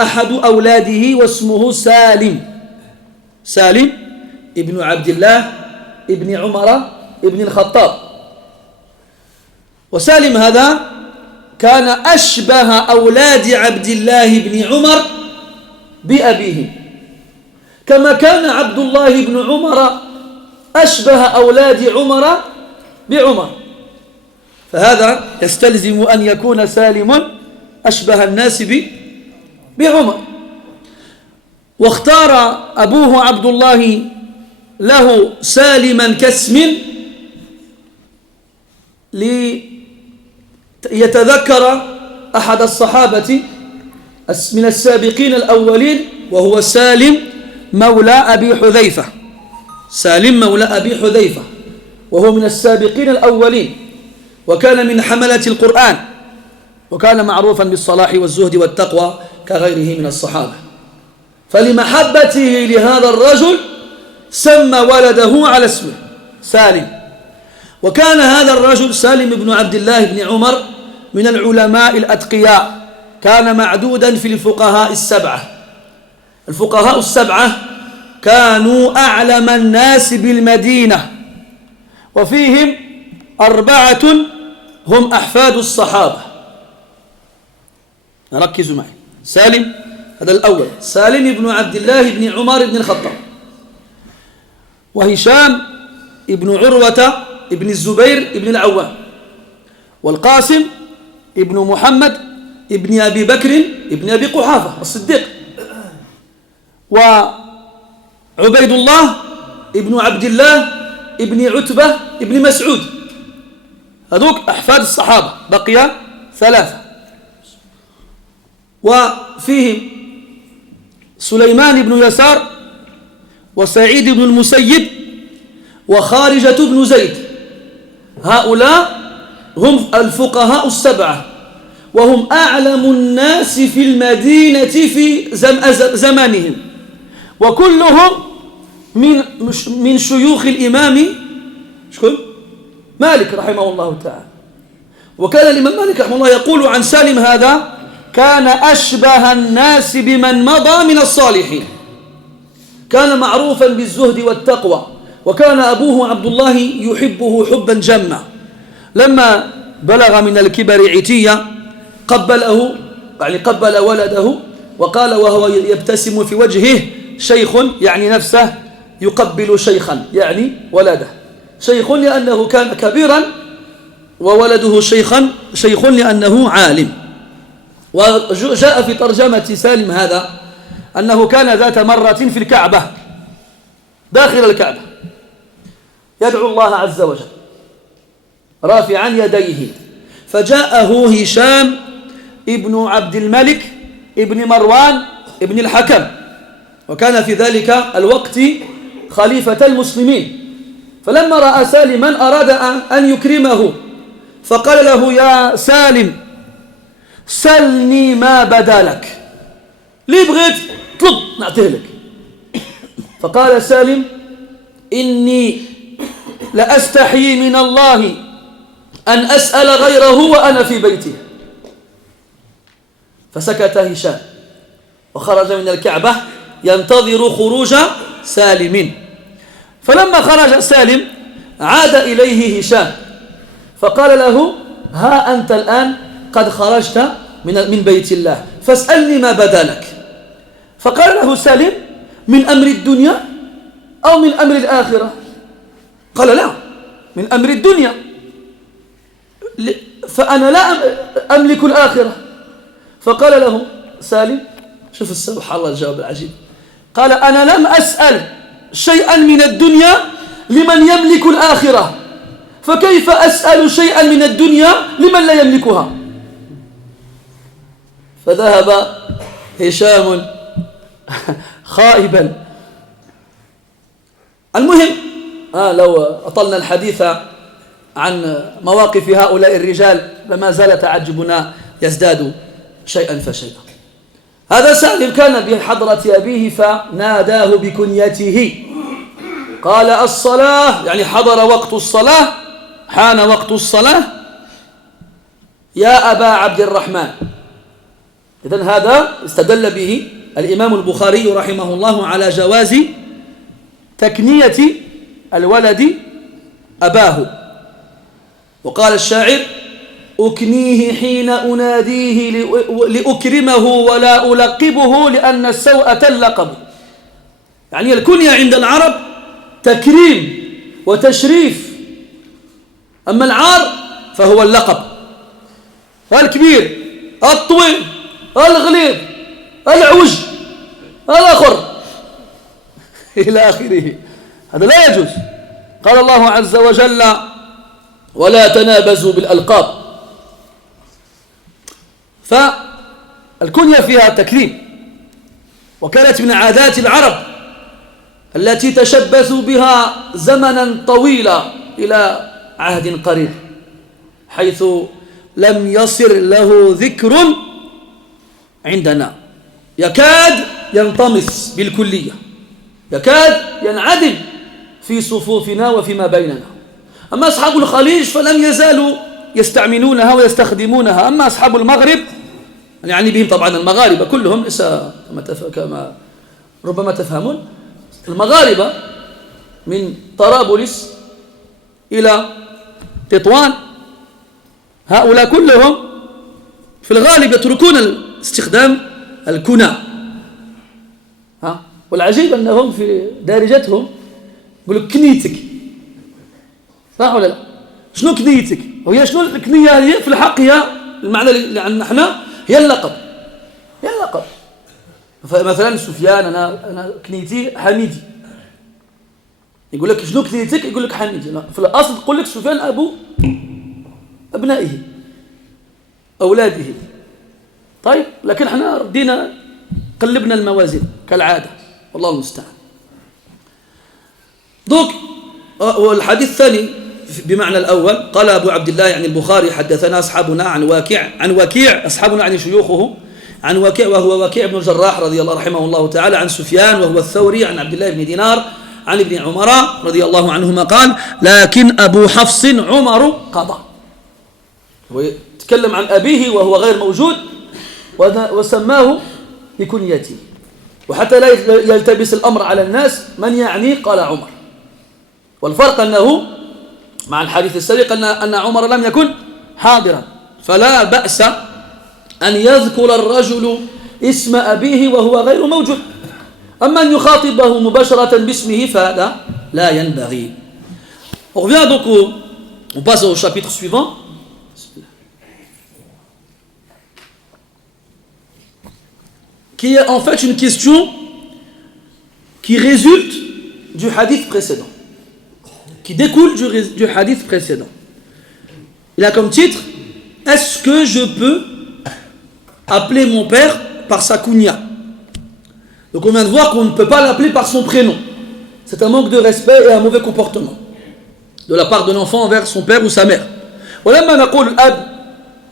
أحد أولاده واسمه سالم، سالم ابن عبد الله ابن عمر ابن الخطاب. وسالم هذا كان أشبه أولاد عبد الله بن عمر بأبيه، كما كان عبد الله بن عمر أشبه أولاد عمر بعمر، فهذا يستلزم أن يكون سالم أشبه الناس بعمر. واختار أبوه عبد الله له سالما كاسم ليتذكر أحد الصحابة من السابقين الأولين، وهو سالم مولى أبي حذيفة. سالم مولى أبي حذيفة وهو من السابقين الأولين، وكان من حملة القرآن، وكان معروفا بالصلاح والزهد والتقوى كغيره من الصحابة. فلمحبته لهذا الرجل سمى ولده على اسمه سالم. وكان هذا الرجل سالم بن عبد الله بن عمر من العلماء الأتقياء، كان معدودا في الفقهاء السبعة. الفقهاء السبعة كانوا أعلم الناس بالمدينة، وفيهم 4 هم أحفاد الصحابة. ركزوا معي. سالم هذا الأول، سالم بن عبد الله بن عمر بن الخطاب، وهشام ابن عروة ابن الزبير ابن العوام، والقاسم ابن محمد ابن أبي بكر ابن أبي قحافة الصديق، وعبيد الله ابن عبد الله ابن عتبة ابن مسعود. هذوك أحفاد الصحابة، بقي 3. وفيهم سليمان بن يسار وسعيد بن المسيب وخارجة بن زيد. هؤلاء هم الفقهاء السبعة، وهم أعلم الناس في المدينة في زمانهم، وكلهم من شيوخ الإمام مالك رحمه الله تعالى. وكان الإمام مالك رحمه الله يقول عن سالم هذا كان أشبه الناس بمن مضى من الصالحين، كان معروفا بالزهد والتقوى، وكان أبوه عبد الله يحبه حبا جما. لما بلغ من الكبر عتية قبله، يعني قبل ولده وقال وهو يبتسم في وجهه شيخ، يعني نفسه يقبل شيخا يعني ولده، شيخ لأنه كان كبيرا، وولده شيخ لأنه عالم. وجاء في ترجمة سالم هذا أنه كان ذات مرة في الكعبة، داخل الكعبة، يدعو الله عز وجل رافعا يديه، فجاءه هشام ابن عبد الملك ابن مروان ابن الحكم، وكان في ذلك الوقت خليفة المسلمين. فلما رأى سالما أراد أن يكرمه فقال له: يا سالم سلني ما بدا لك، لي بغيت طلب نعطيه لك. فقال سالم: إني لأستحيي من الله أن أسأل غيره وأنا في بيته. فسكت هشام وخرج من الكعبة ينتظر خروج سالم. فلما خرج سالم عاد إليه هشام فقال له: ها أنت الآن قد خرجت من بيت الله فاسألني ما بدا لك. فقال له سالم: من أمر الدنيا أو من أمر الآخرة؟ قال: لا، من أمر الدنيا، فأنا لا أملك الآخرة. فقال له سالم، شوف سبحان الله الجواب العجيب، قال: أنا لم أسأل شيئا من الدنيا لمن يملك الآخرة، فكيف أسأل شيئا من الدنيا لمن لا يملكها؟ فذهب هشام خائبا. المهم لو أطلنا الحديث عن مواقف هؤلاء الرجال لما زال تعجبنا يزداد شيئا فشيئا. هذا سالم كان بحضرة أبيه فناداه بكنيته، قال: الصلاة، يعني حضر وقت الصلاة، حان وقت الصلاة، يا أبا عبد الرحمن. إذن هذا استدل به الإمام البخاري رحمه الله على جواز تكنية الولد أباه. وقال الشاعر: أكنيه حين أناديه لأكرمه ولا ألقبه لأن السوءة اللقب. يعني الكنية عند العرب تكريم وتشريف، أما العار فهو اللقب. الكبير، الطويل، الغليظ، العوج، الآخر إلى آخره، هذا لا يجوز. قال الله عز وجل: ولا تنابزوا بالألقاب. فالكنية فيها تكريم، وكانت من عادات العرب التي تشبثوا بها زمنا طويلا إلى عهد قريب، حيث لم يصر له ذكر عندنا، يكاد ينطمس بالكلية، يكاد ينعدم في صفوفنا وفيما بيننا. أما أصحاب الخليج فلم يزالوا يستعملونها ويستخدمونها. أما أصحاب المغرب، يعني بهم طبعا المغاربة كلهم، ليس كما ربما تفهمون، المغاربة من طرابلس إلى تطوان، هؤلاء كلهم في الغالب يتركون استخدام الكنى. والعجيب أنهم في دارجتهم يقولوا كنيتك، صح ولا لا؟ شنو كنيتك؟ وهي شنو الكنية؟ هي في الحق هي المعنى اللي عندنا احنا هي اللقب، هي اللقب. فمثلا سفيان أنا كنيتي حميدي، يقول لك شنو كنيتك؟ يقول لك حميدي. لا، في الأصل تقول لك سفيان أبو أبنائه أولاده. طيب، لكن احنا ردينا قلبنا الموازين كالعادة، والله المستعان. دوك والحديث الثاني بمعنى الأول، قال أبو عبد الله يعني البخاري: حدثنا أصحابنا عن وكيع أصحابنا يعني شيوخه، عن وكيع وهو وكيع بن الجراح رضي الله رحمه الله تعالى، عن سفيان وهو الثوري، عن عبد الله بن دينار عن ابن عمر رضي الله عنهما قال: لكن أبو حفص عمر قضى. هو يتكلم عن أبيه وهو غير موجود وسماه بكنيته، وحتى لا يلتبس الأمر على الناس من يعني قال عمر. والفرق أنه مع الحديث السابق أن عمر لم يكن حاضرا، فلا بأس أن يذكر الرجل اسم أبيه وهو غير موجود. أما أن يخاطبه مباشرة باسمه فهذا لا ينبغي. On revient donc on passe au chapitre suivant. Qui est en fait une question qui résulte du hadith précédent, qui découle du hadith précédent. Il a comme titre: est-ce que je peux appeler mon père par sa kunya? Donc on vient de voir qu'on ne peut pas l'appeler par son prénom. c'est un manque de respect et un mauvais comportement de la part de l'enfant envers son père ou sa mère. ولما نقول الأب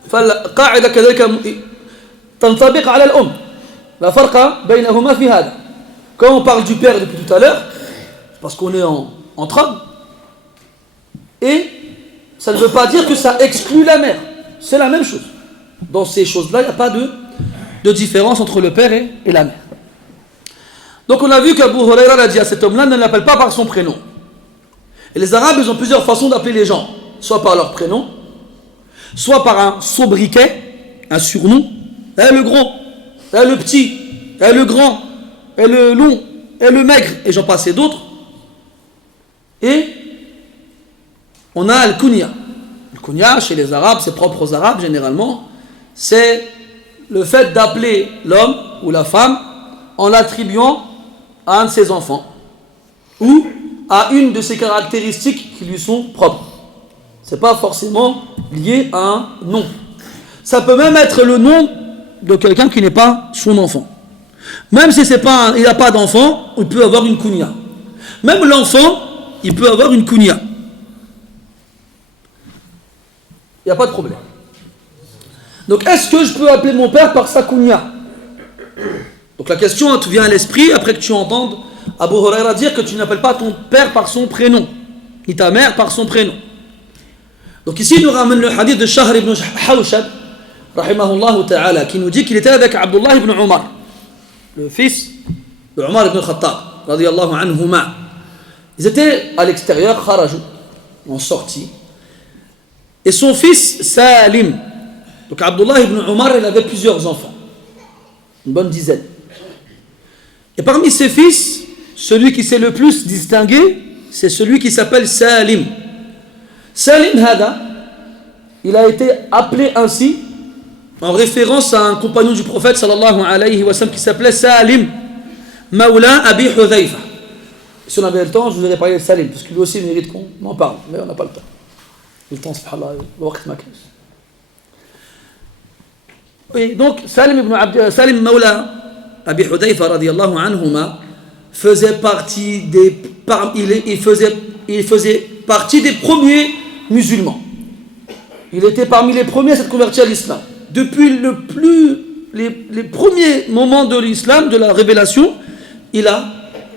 فالقاعدة كذلك تنطبق على الأم. La farqa بينهما في هذا. Quand on parle du père depuis tout à l'heure, parce qu'on est entre hommes, et ça ne veut pas dire que ça exclut la mère. C'est la même chose. Dans ces choses-là, il n'y a pas de différence entre le père et la mère. Donc on a vu qu'Abu Huraira a dit à cet homme-là, ne l'appelle pas par son prénom. Et les Arabes, ils ont plusieurs façons d'appeler les gens. Soit par leur prénom, soit par un sobriquet, un surnom. Le gros, le petit, le grand, le long, le maigre, et j'en passe et d'autres. Et on a al-kunya. Al-kunya, chez les Arabes, c'est propre aux Arabes généralement, c'est le fait d'appeler l'homme ou la femme en l'attribuant à un de ses enfants ou à une de ses caractéristiques qui lui sont propres. Ce n'est pas forcément lié à un nom. Ça peut même être le nom de quelqu'un qui n'est pas son enfant. Même si il n'a pas d'enfant, il peut avoir une kunya. Même l'enfant, il peut avoir une kunya. Il n'y a pas de problème. Donc, est-ce que je peux appeler mon père par sa kunya? Donc, la question te vient à l'esprit après que tu entendes Abu Huraira dire que tu n'appelles pas ton père par son prénom, ni ta mère par son prénom. Donc, ici, il nous ramène le hadith de Shahr ibn Hawshab, rahimahullah ta'ala, qui nous dit qu'il était avec Abdullah ibn Umar, le fils de Umar ibn Khattab, radiyallahu anhuma. Ils étaient à l'extérieur, kharajou, en sortie. Et son fils, Salim. Donc Abdullah ibn Umar, il avait plusieurs enfants. Une bonne dizaine. Et parmi ses fils, celui qui s'est le plus distingué, c'est celui qui s'appelle Salim. Salim Hada, il a été appelé ainsi en référence à un compagnon du prophète sallallahu alayhi wa sallam qui s'appelait Salim, Mawla Abi Hudhayfa. Si on avait le temps, je vous aurais parlé de Salim, parce que lui aussi mérite qu'on en parle, mais on n'a pas le temps. Le temps, subhanallah, le waqt ma cause. Oui, donc Salim Mawla Abi Hudhayfa radiyallahu anhuma faisait partie il faisait partie des premiers musulmans. Il était parmi les premiers à s'être converti à l'islam. Depuis les premiers moments de l'islam, de la révélation, il a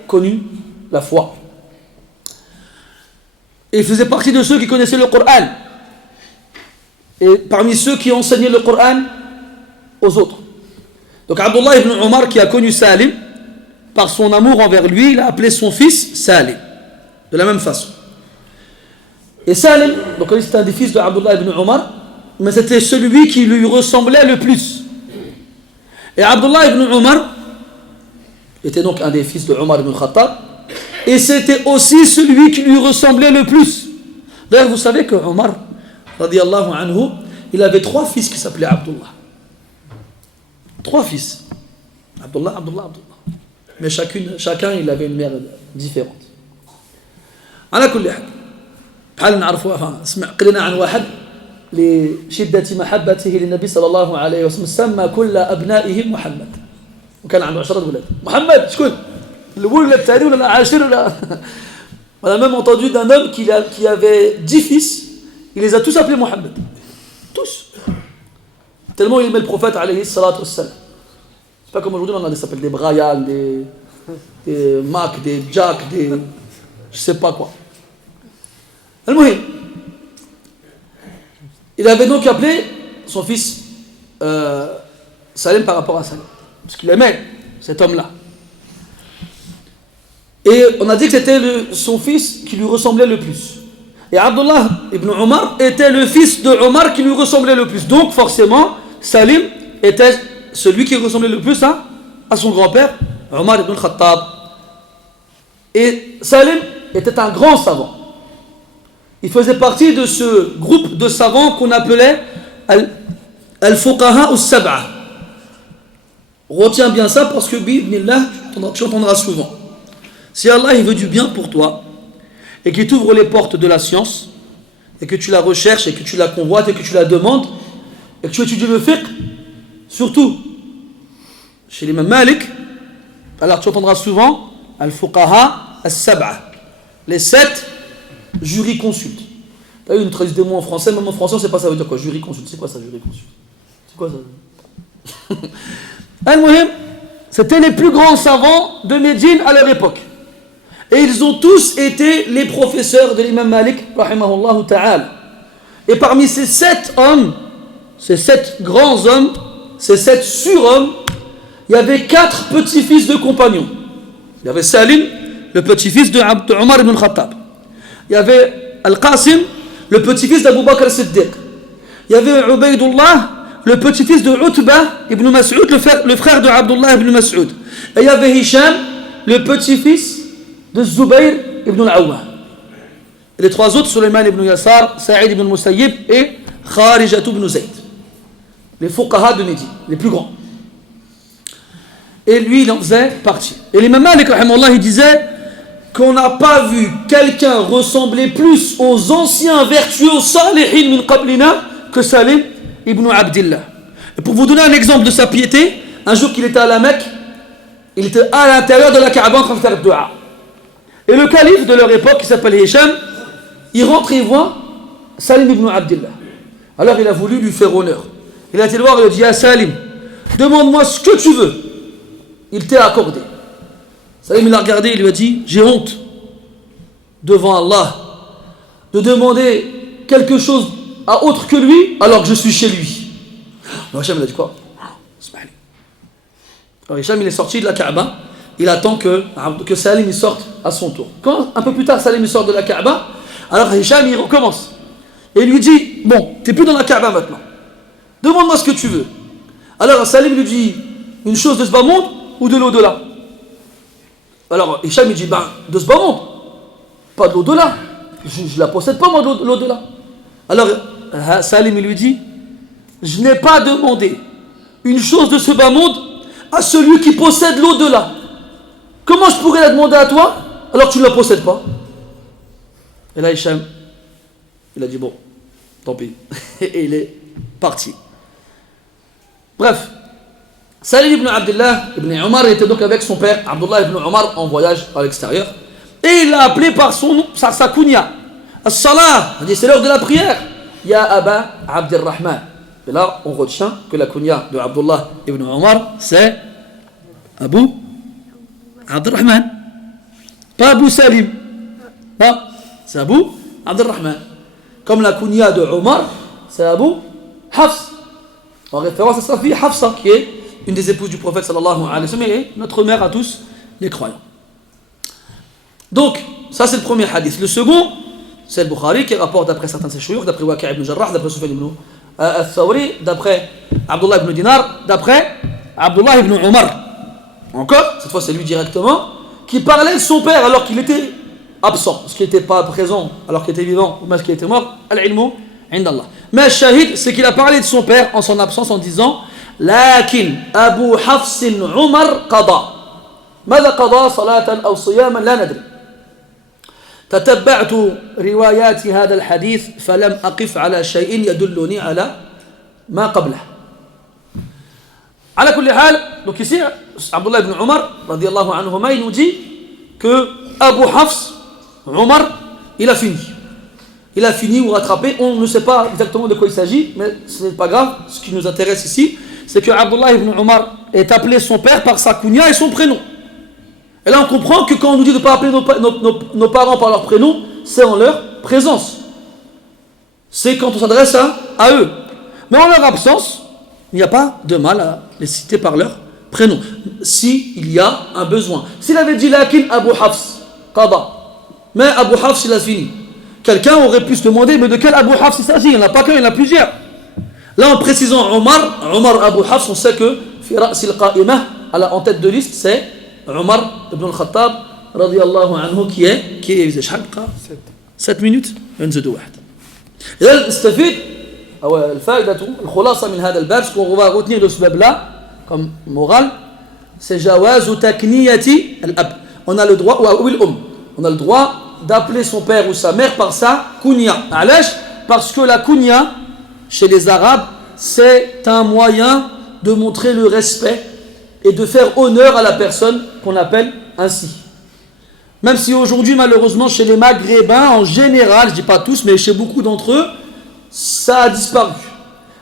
connu la foi. Et il faisait partie de ceux qui connaissaient le Coran. Et parmi ceux qui enseignaient le Coran aux autres. Donc Abdullah ibn Umar, qui a connu Salim, par son amour envers lui, il a appelé son fils Salim. De la même façon. Et Salim, donc c'est un des fils de Abdullah ibn Umar, mais c'était celui qui lui ressemblait le plus. Et Abdullah ibn Umar était donc un des fils de Umar ibn Khattab, et c'était aussi celui qui lui ressemblait le plus. D'ailleurs, vous savez que Umar, radiyallahu anhu, il avait 3 fils qui s'appelaient Abdullah. 3 fils. Abdullah. Mais chacun, il avait une mère différente. على كل حال بحال نعرفوا قرينا عن واحد لشدة محبته للنبي صلى الله عليه وسلم سمى كل أبنائه محمد وكان عنده 10 ولاد. محمد شكون؟ الأول ولا الثاني ولا العاشر ولا On a même entendu d'un homme qui avait 10 fils, il les a tous appelés Mohammed. Tous. Tellement il aimait le prophète alayhi salatu wassalam. C'est pas comme aujourd'hui, on a s'appelle des Brian, des Mac, des Jack, des je sais pas quoi. Al-Muhim. Il avait donc appelé son fils Salim par rapport à Salim. Parce qu'il aimait cet homme-là. Et on a dit que c'était son fils qui lui ressemblait le plus. Et Abdullah ibn Umar était le fils de Omar qui lui ressemblait le plus. Donc forcément, Salim était celui qui ressemblait le plus à son grand-père, Omar ibn Khattab. Et Salim était un grand savant. Il faisait partie de ce groupe de savants qu'on appelait Al-Fuqaha As-Sab'a. Retiens bien ça parce que bi'idhnillah, tu entendras souvent. Si Allah il veut du bien pour toi et qu'il t'ouvre les portes de la science et que tu la recherches et que tu la convoites et que tu la demandes et que tu étudies le fiqh, surtout chez l'imam Malik, alors tu entendras souvent Al-Fuqaha as-sab'a. Les 7 jurisconsultes. Il y a une traduction de mots en français, même en français on ne sait pas ça veut dire quoi. Jurisconsulte, c'est quoi ça, jurisconsulte? C'est quoi ça? Al-Muhim, c'était les plus grands savants de Médine à leur époque. Et ils ont tous été les professeurs de l'imam Malik, rahimahullah ta'ala. Et parmi ces 7 hommes, ces 7 grands hommes, ces 7 surhommes, il y avait 4 petits-fils de compagnons. Il y avait Salim, le petit-fils de Omar ibn Khattab. Il y avait Al-Qasim, le petit-fils d'Abu Bakr al-Siddiq. Il y avait Ubaydullah, le petit-fils de Utbah ibn Mas'ud, le frère de Abdullah ibn Mas'ud. Et il y avait Hisham, le petit-fils de Zubayr ibn al-Awwam. Et les 3 autres, Sulayman ibn Yasar, Sa'id ibn Musayyib et Kharijat ibn Zayd. Les fuqaha de Médine, les plus grands. Et lui, il en faisait partie. Et l'imam Malik, rahimahullah, il disait qu'on n'a pas vu quelqu'un ressembler plus aux anciens vertueux salihin min qablina que Salim ibn Abdillah. Et pour vous donner un exemple de sa piété, un jour qu'il était à la Mecque, il était à l'intérieur de la Kaaba en train de faire dua. Et le calife de leur époque, qui s'appelle Hisham, il rentre et il voit Salim ibn Abdillah. Alors il a voulu lui faire honneur. Il a été le voir et il a dit: ah Salim, demande-moi ce que tu veux. Il t'est accordé. Salim il l'a regardé, il lui a dit: j'ai honte devant Allah de demander quelque chose à autre que lui alors que je suis chez lui. Alors Hisham il a dit quoi? Alors Hisham il est sorti de la Kaaba, il attend que Salim il sorte à son tour. Quand un peu plus tard Salim il sort de la Kaaba, alors Hisham il recommence. Et il lui dit: bon, t'es plus dans la Kaaba maintenant. Demande-moi ce que tu veux. Alors Salim lui dit: une chose de ce bas monde ou de l'au-delà? Alors Hisham il dit: ben, de ce bas monde, pas de l'au-delà. Je ne la possède pas moi de l'au-delà. Alors Salim il lui dit: je n'ai pas demandé une chose de ce bas monde à celui qui possède l'au-delà. Comment je pourrais la demander à toi alors que tu ne la possèdes pas? Et là Hisham il a dit: bon, tant pis. Et il est parti. Bref, Salim ibn Abdullah ibn Omar était donc avec son père Abdullah ibn Omar en voyage à l'extérieur. Et il l'a appelé par son nom, sa kunya. As-salah, il dit: c'est l'heure de la prière. Ya Aba Abdirrahman. Et là, on retient que la kunya de Abdullah ibn Omar, c'est Abu Abdirrahman. Pas Abu Salim. Non, c'est Abu Abdirrahman. Comme la kunya de Omar, c'est Abu Hafs. En référence à sa fille Hafsa, qui est une des épouses du prophète sallallahu alayhi wa sallam et notre mère à tous les croyants. Donc, ça c'est le premier hadith. Le second, c'est le Bukhari qui rapporte d'après certains de ses chouyours, d'après Waqi' ibn Jarrah, d'après Sufyan ibn al-Thawri, d'après Abdullah ibn Dinar, d'après Abdullah ibn Omar. Encore, cette fois c'est lui directement, qui parlait de son père alors qu'il était absent, parce qu'il n'était pas présent alors qu'il était vivant, ou même qu'il était mort. Al-ilmu indallah. Mais le shahid, c'est qu'il a parlé de son père en son absence en disant: Lakin Abu Hafs Umar qada. ماذا قضى صلاة أو صياما لا ندري. تتبعت روايات هذا الحديث فلم أقف على شيء يدلني على ما قبله. على كل حال, donc ici Abdullah ibn Omar radiyallahu anhuma, il nous dit que Abu Hafs Omar il a fini ou rattrapé. On ne sait pas exactement de quoi il s'agit, mais ce n'est pas grave. Ce qui nous intéresse ici, c'est que Abdullah ibn Omar est appelé son père par sa kunya et son prénom. Et là on comprend que quand on nous dit de ne pas appeler nos parents par leur prénom, c'est en leur présence. C'est quand on s'adresse à eux. Mais en leur absence, il n'y a pas de mal à les citer par leur prénom, s'il y a un besoin. S'il avait dit Lakin Abu Hafs qada, mais Abu Hafs il a fini, quelqu'un aurait pu se demander: mais de quel Abu Hafs il s'agit? Il n'y en a pas qu'un, il y en a plusieurs. Là en précisant Omar Abu Hafs, on sait que fi ra's al-qa'imah, en tête de liste, c'est Omar ibn al-Khattab radiyallahu anhu qui est 7 minutes. إذا نستفيد أو الفائدة الخلاصة من هذا الباب, ce qu'on va retenir de ce bab là comme morale, c'est جواز تكنية الأب. On a le droit, ou on a le droit d'appeler son père ou sa mère par sa kunya. علاش? Parce que la kunya chez les Arabes, c'est un moyen de montrer le respect et de faire honneur à la personne qu'on appelle ainsi. Même si aujourd'hui, malheureusement, chez les Maghrébins, en général, je ne dis pas tous, mais chez beaucoup d'entre eux, ça a disparu.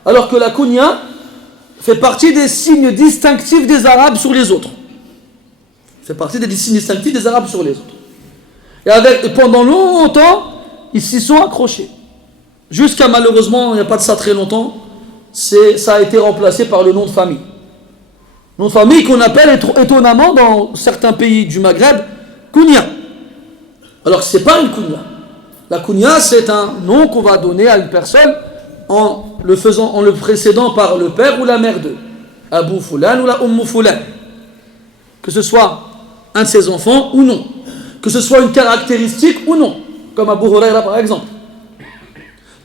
Alors que la kunya fait partie des signes distinctifs des Arabes sur les autres. Fait partie des signes distinctifs des Arabes sur les autres. Et pendant longtemps, ils s'y sont accrochés. Jusqu'à malheureusement, il n'y a pas de ça très longtemps, ça a été remplacé par le nom de famille. Nom de famille qu'on appelle étonnamment dans certains pays du Maghreb, kunya. Alors que ce n'est pas une kunya. La kunya, c'est un nom qu'on va donner à une personne en le précédant par le père ou la mère d'eux. Abu Fulan ou la Ummu Fulan. Que ce soit un de ses enfants ou non. Que ce soit une caractéristique ou non. Comme Abu Huraira par exemple.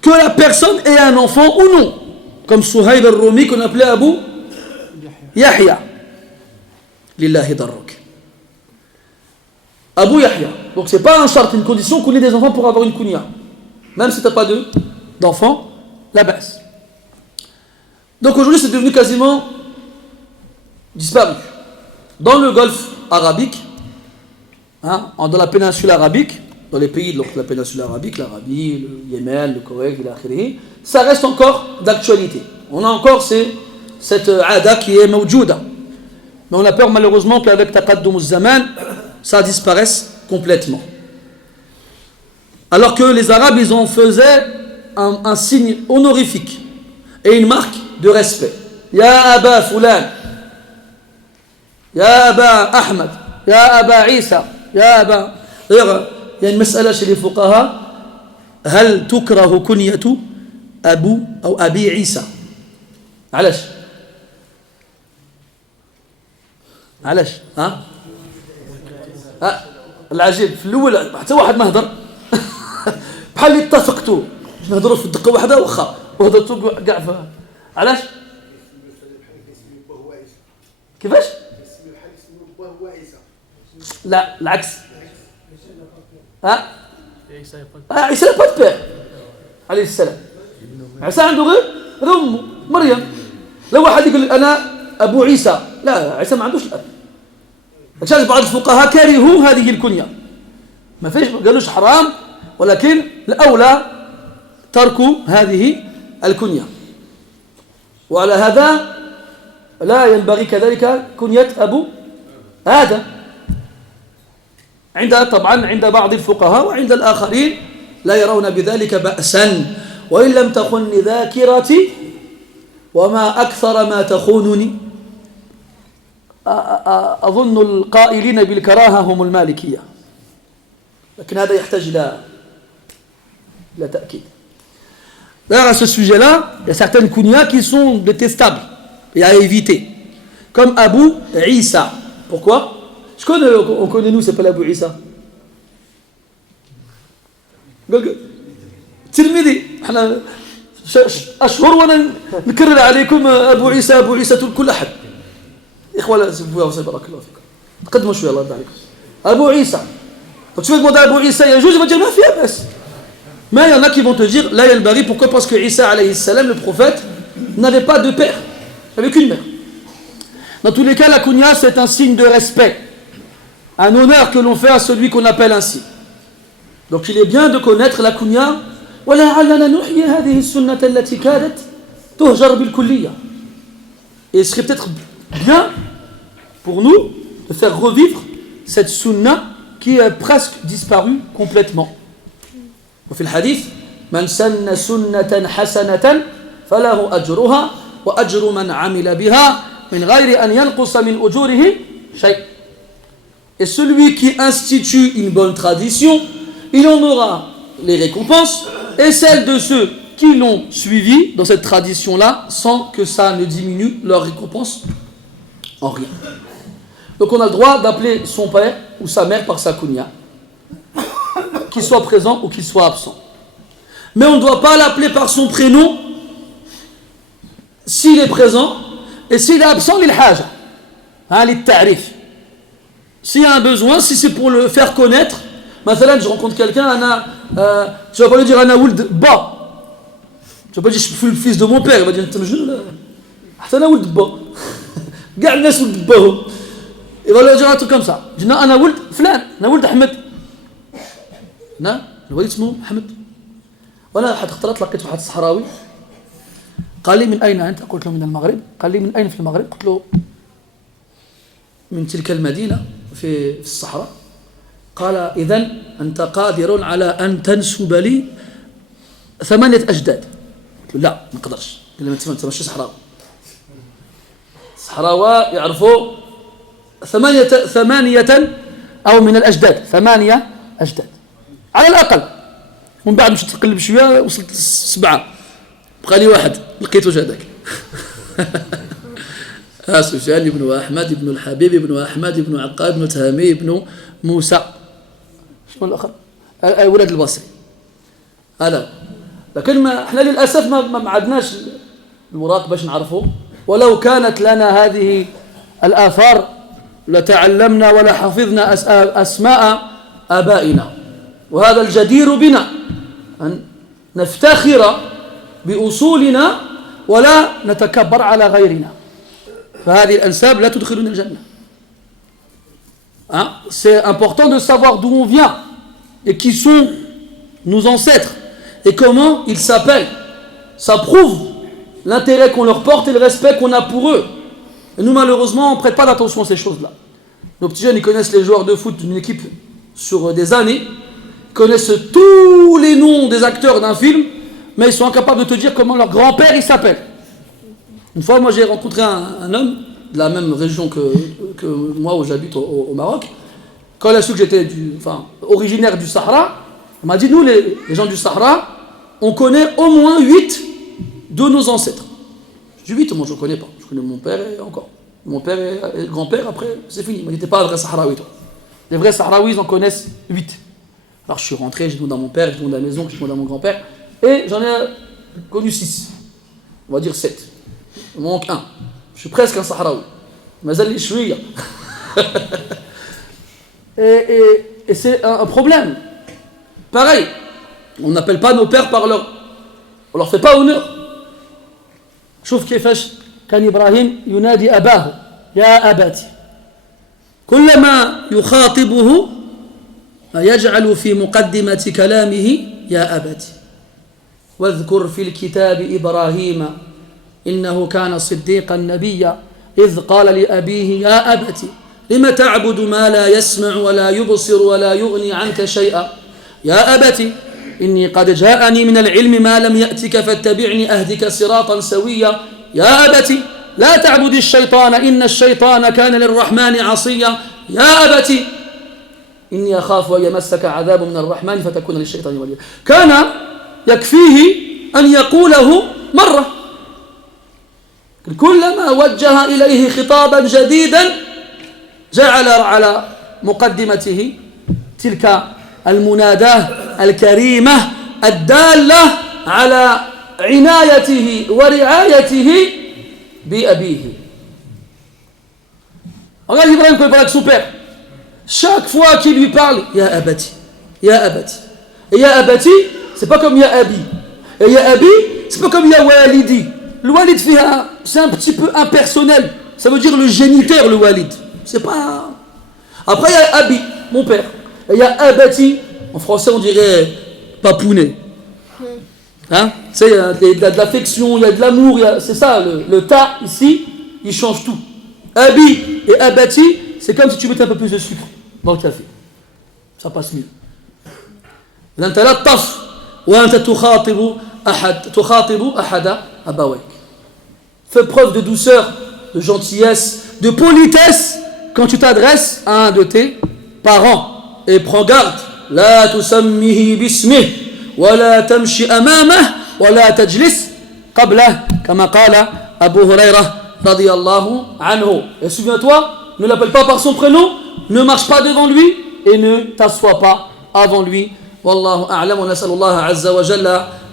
Que la personne ait un enfant ou non. Comme Suhaib al-Rumi qu'on appelait Abu Yahya. Lillahi darruk. Abu Yahya. Donc c'est pas un charte, une condition qu'on ait des enfants pour avoir une kunya. Même si tu n'as pas d'enfants, la baisse. Donc aujourd'hui c'est devenu quasiment disparu. Dans le golfe arabique, dans la péninsule arabique, dans les pays de la péninsule arabique, l'Arabie, le Yémen, le Koweït, ça reste encore d'actualité. On a encore cette ada qui est mawjouda. Mais on a peur malheureusement qu'avec taqaddum al-zaman, ça disparaisse complètement. Alors que les Arabes, ils en faisaient un signe honorifique et une marque de respect. Ya Aba Fulan, Ya Aba Ahmad, Ya Aba Isa, Ya Aba... D'ailleurs, il y a une mas'ala chez les fuqaha, هل تكره كنية أبو أو أبي عيسى؟ علاش؟ علاش؟ العجيب في الاول حتى واحد ما هضر بحال اللي اتفقتوا نهضروا في الدقه واحده واخا وهضرتوا كاع علاش؟ كيفاش؟ لا العكس عيسى با دو بير عليه السلام عيسى عنده غير امه مريم لو واحد يقول انا ابو عيسى لا عيسى ما عندوش الاب عشان بعض الفقهاء كرهوا هذه الكنية ما فيش قالوش حرام ولكن الأولى ترك هذه الكنية وعلى هذا لا ينبغي كذلك كنية أبو آدم عند بعض الفقهاء وعند الآخرين لا يرون بذلك بأسا وإن لم تخن ذاكرتي وما أكثر ما تخونني أظن القائلين بالكراهة هم المالكية لكن هذا يحتاج إلى تأكيد. D'ailleurs à ce sujet-là, il y a certaines kunyas qui sont détestables et à éviter. Comme Abu Isa. Pourquoi? On connaît nous, c'est pas l'Abu Isa. تلميذي احنا أشهر وانا نكرر عليكم أبو عيسى أبو عيسى كل أحد. إخوة لا سبوا بارك الله فيكم تقدموا شوية الله يرضى عليكم أبو عيسى donc tu veux demander à Abu Isa يجوز il va dire ما فيها بس mais il y en a qui vont te dire لا ينبغي pourquoi parce que Isa alayhi salam le prophète n'avait pas de père il n'avait qu'une mère. Dans tous les cas la kunya c'est un signe de respect un honneur que l'on fait à celui qu'on appelle ainsi donc il est bien de connaître la kunya ولعلنا نحيي هذه السنة التي كادت تهجر بالكلية et il serait peut-être bien pour nous de faire revivre cette sunna qui est presque disparue complètement. وفي الحديث من سن سنة حسنة فله أجرها وأجر من عمل بها من غير أن ينقص من أجوره شيء. Et celui qui institue une bonne tradition, il en aura les récompenses et celles de ceux qui l'ont suivi dans cette tradition-là sans que ça ne diminue leur récompense en rien. Donc on a le droit d'appeler son père ou sa mère par sa kunya, qu'il soit présent ou qu'il soit absent. Mais on ne doit pas l'appeler par son prénom s'il est présent et s'il est absent, l'ilhaja, l'ittarif. S'il y a un besoin, si c'est pour le faire connaître, مثلا je rencontre quelqu'un, tu vas pas lui dire ana ould ba. Tu vas pas dire je suis le fils de mon père, il va dire انت مجنون حتى انا ولد با كاع الناس ولد باهم. Il va leur dire un truc comme ça. Je dis non, ana ould فلان, ana ould Ahmed. هنا الوليد اسمه محمد. وانا حد اختلط لقيت واحد الصحراوي قال لي من اين انت؟ قلت له من المغرب. قال لي من اين في المغرب؟ قلت له من تلك المدينه في الصحراء. قال اذا انت قادر على ان تنسب لي 8 أجداد. قلت له لا ما نقدرش. قال لي انت ماشي صحراوي. الصحراوه يعرفوا 8 او من الاجداد 8 أجداد على الاقل. ومن بعد مشيت تقلب شويه وصلت ل7 بقى لي واحد لقيته هذاك. سفيان بن احمد بن الحبيب بن احمد بن عقاب بن تهامي بن موسى. شنو الاخر؟ ولد البصري. هذا لكن ما احنا للاسف ما عندناش الوراق باش نعرفه. ولو كانت لنا هذه الاثار لتعلمنا ولا حفظنا اسماء ابائنا. وهذا الجدير بنا أن نفتخر بأصولنا ولا نتكبر على غيرنا. فهذه الأنساب لا تدخلنا الجنة. C'est important de savoir d'où on vient et qui sont nos ancêtres et comment ils s'appellent. Ça prouve l'intérêt qu'on leur porte et le respect qu'on a pour eux. Et nous, malheureusement, on ne prête pas d'attention à ces choses-là. Nos petits jeunes, ils connaissent les joueurs de foot d'une équipe sur des années, ils connaissent tous les noms des acteurs d'un film, mais ils sont incapables de te dire comment leur grand-père il s'appelle. Une fois, moi, j'ai rencontré un homme de la même région que moi, où j'habite au Maroc. Quand il a su que j'étais originaire du Sahara, il m'a dit, nous, les gens du Sahara, on connaît au moins 8 de nos ancêtres. Je dis 8, moi, je ne connais pas. Je connais mon père et encore. Mon père et grand-père, après, c'est fini. Il n'était pas un vrai Sahraoui, toi. Les vrais Sahraouis, ils en connaissent 8. Alors, je suis rentré, j'ai demandé à mon père, j'ai demandé à la maison, j'ai demandé à mon grand-père. Et j'en ai connu 6. On va dire 7. Il me manque 1. Je suis presque un Sahraoui. Mais je suis. Et c'est un problème. Pareil, on n'appelle pas nos pères par leur... On leur fait pas honneur. شوف كيفاش كان إبراهيم ينادي أباه يا أباتي. كلما يخاطبه يجعل في مقدمة كلامه يا أباتي. واذكر في الكتاب إبراهيم إنه كان صديقا نبيا إذ قال لأبيه يا أبتي لم تعبد ما لا يسمع ولا يبصر ولا يغني عنك شيئا يا أبتي إني قد جاءني من العلم ما لم يأتك فاتبعني أهدك صراطا سويا يا أبتي لا تعبد الشيطان إن الشيطان كان للرحمن عصيا يا أبتي إني أخاف أن يمسك عذاب من الرحمن فتكون للشيطان وليا. كان يكفيه أن يقوله مرة كلما وجه إليه خطابا جديدا جعل على مقدمته تلك المناداة الكريمة الدالة على عنايته ورعايته بأبيه. Regarde Ibrahim quand il parle avec son père. Chaque fois qu'il lui parle, Ya Abati, Ya Abati. Et Ya Abati, c'est pas comme Ya Abi. Et Ya Abi, c'est pas comme Ya Walidi. Le Walid c'est un petit peu impersonnel. Ça veut dire le géniteur, le Walid. C'est pas... Après, il y a Abi, mon père. Et il y a Abati. En français, on dirait papounet. Hein? Tu sais, il y a de l'affection, il y a de l'amour. C'est ça, le ta, ici, il change tout. Abi et Abati, c'est comme si tu mettais un peu plus de sucre dans le café. Ça passe mieux. أنت لطف وأنت تخاطب أحد أبويك. Fais preuve de douceur, de gentillesse, de politesse quand tu t'adresses à un de tes parents. Et prends garde. لا تسميه باسمه ولا تمشي أمامه ولا تجلس قبله كما قال أبو هريرة رضي الله عنه. Et souviens-toi, ne l'appelle pas par son prénom, ne marche pas devant lui et ne t'assois pas avant lui. والله أعلم ونسأل الله عز وجل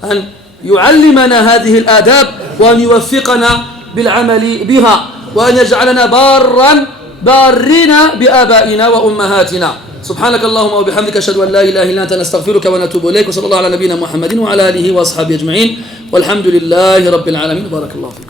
أن يعلمنا هذه الآداب وأن يوفقنا بالعمل بها وأن يجعلنا بارين بآبائنا وأمهاتنا. سبحانك اللهم وبحمدك أشهد أن لا إله إلا أنت نستغفرك ونتوب إليك وصلى الله على نبينا محمد وعلى آله وأصحابه أجمعين والحمد لله رب العالمين. بارك الله فيكم.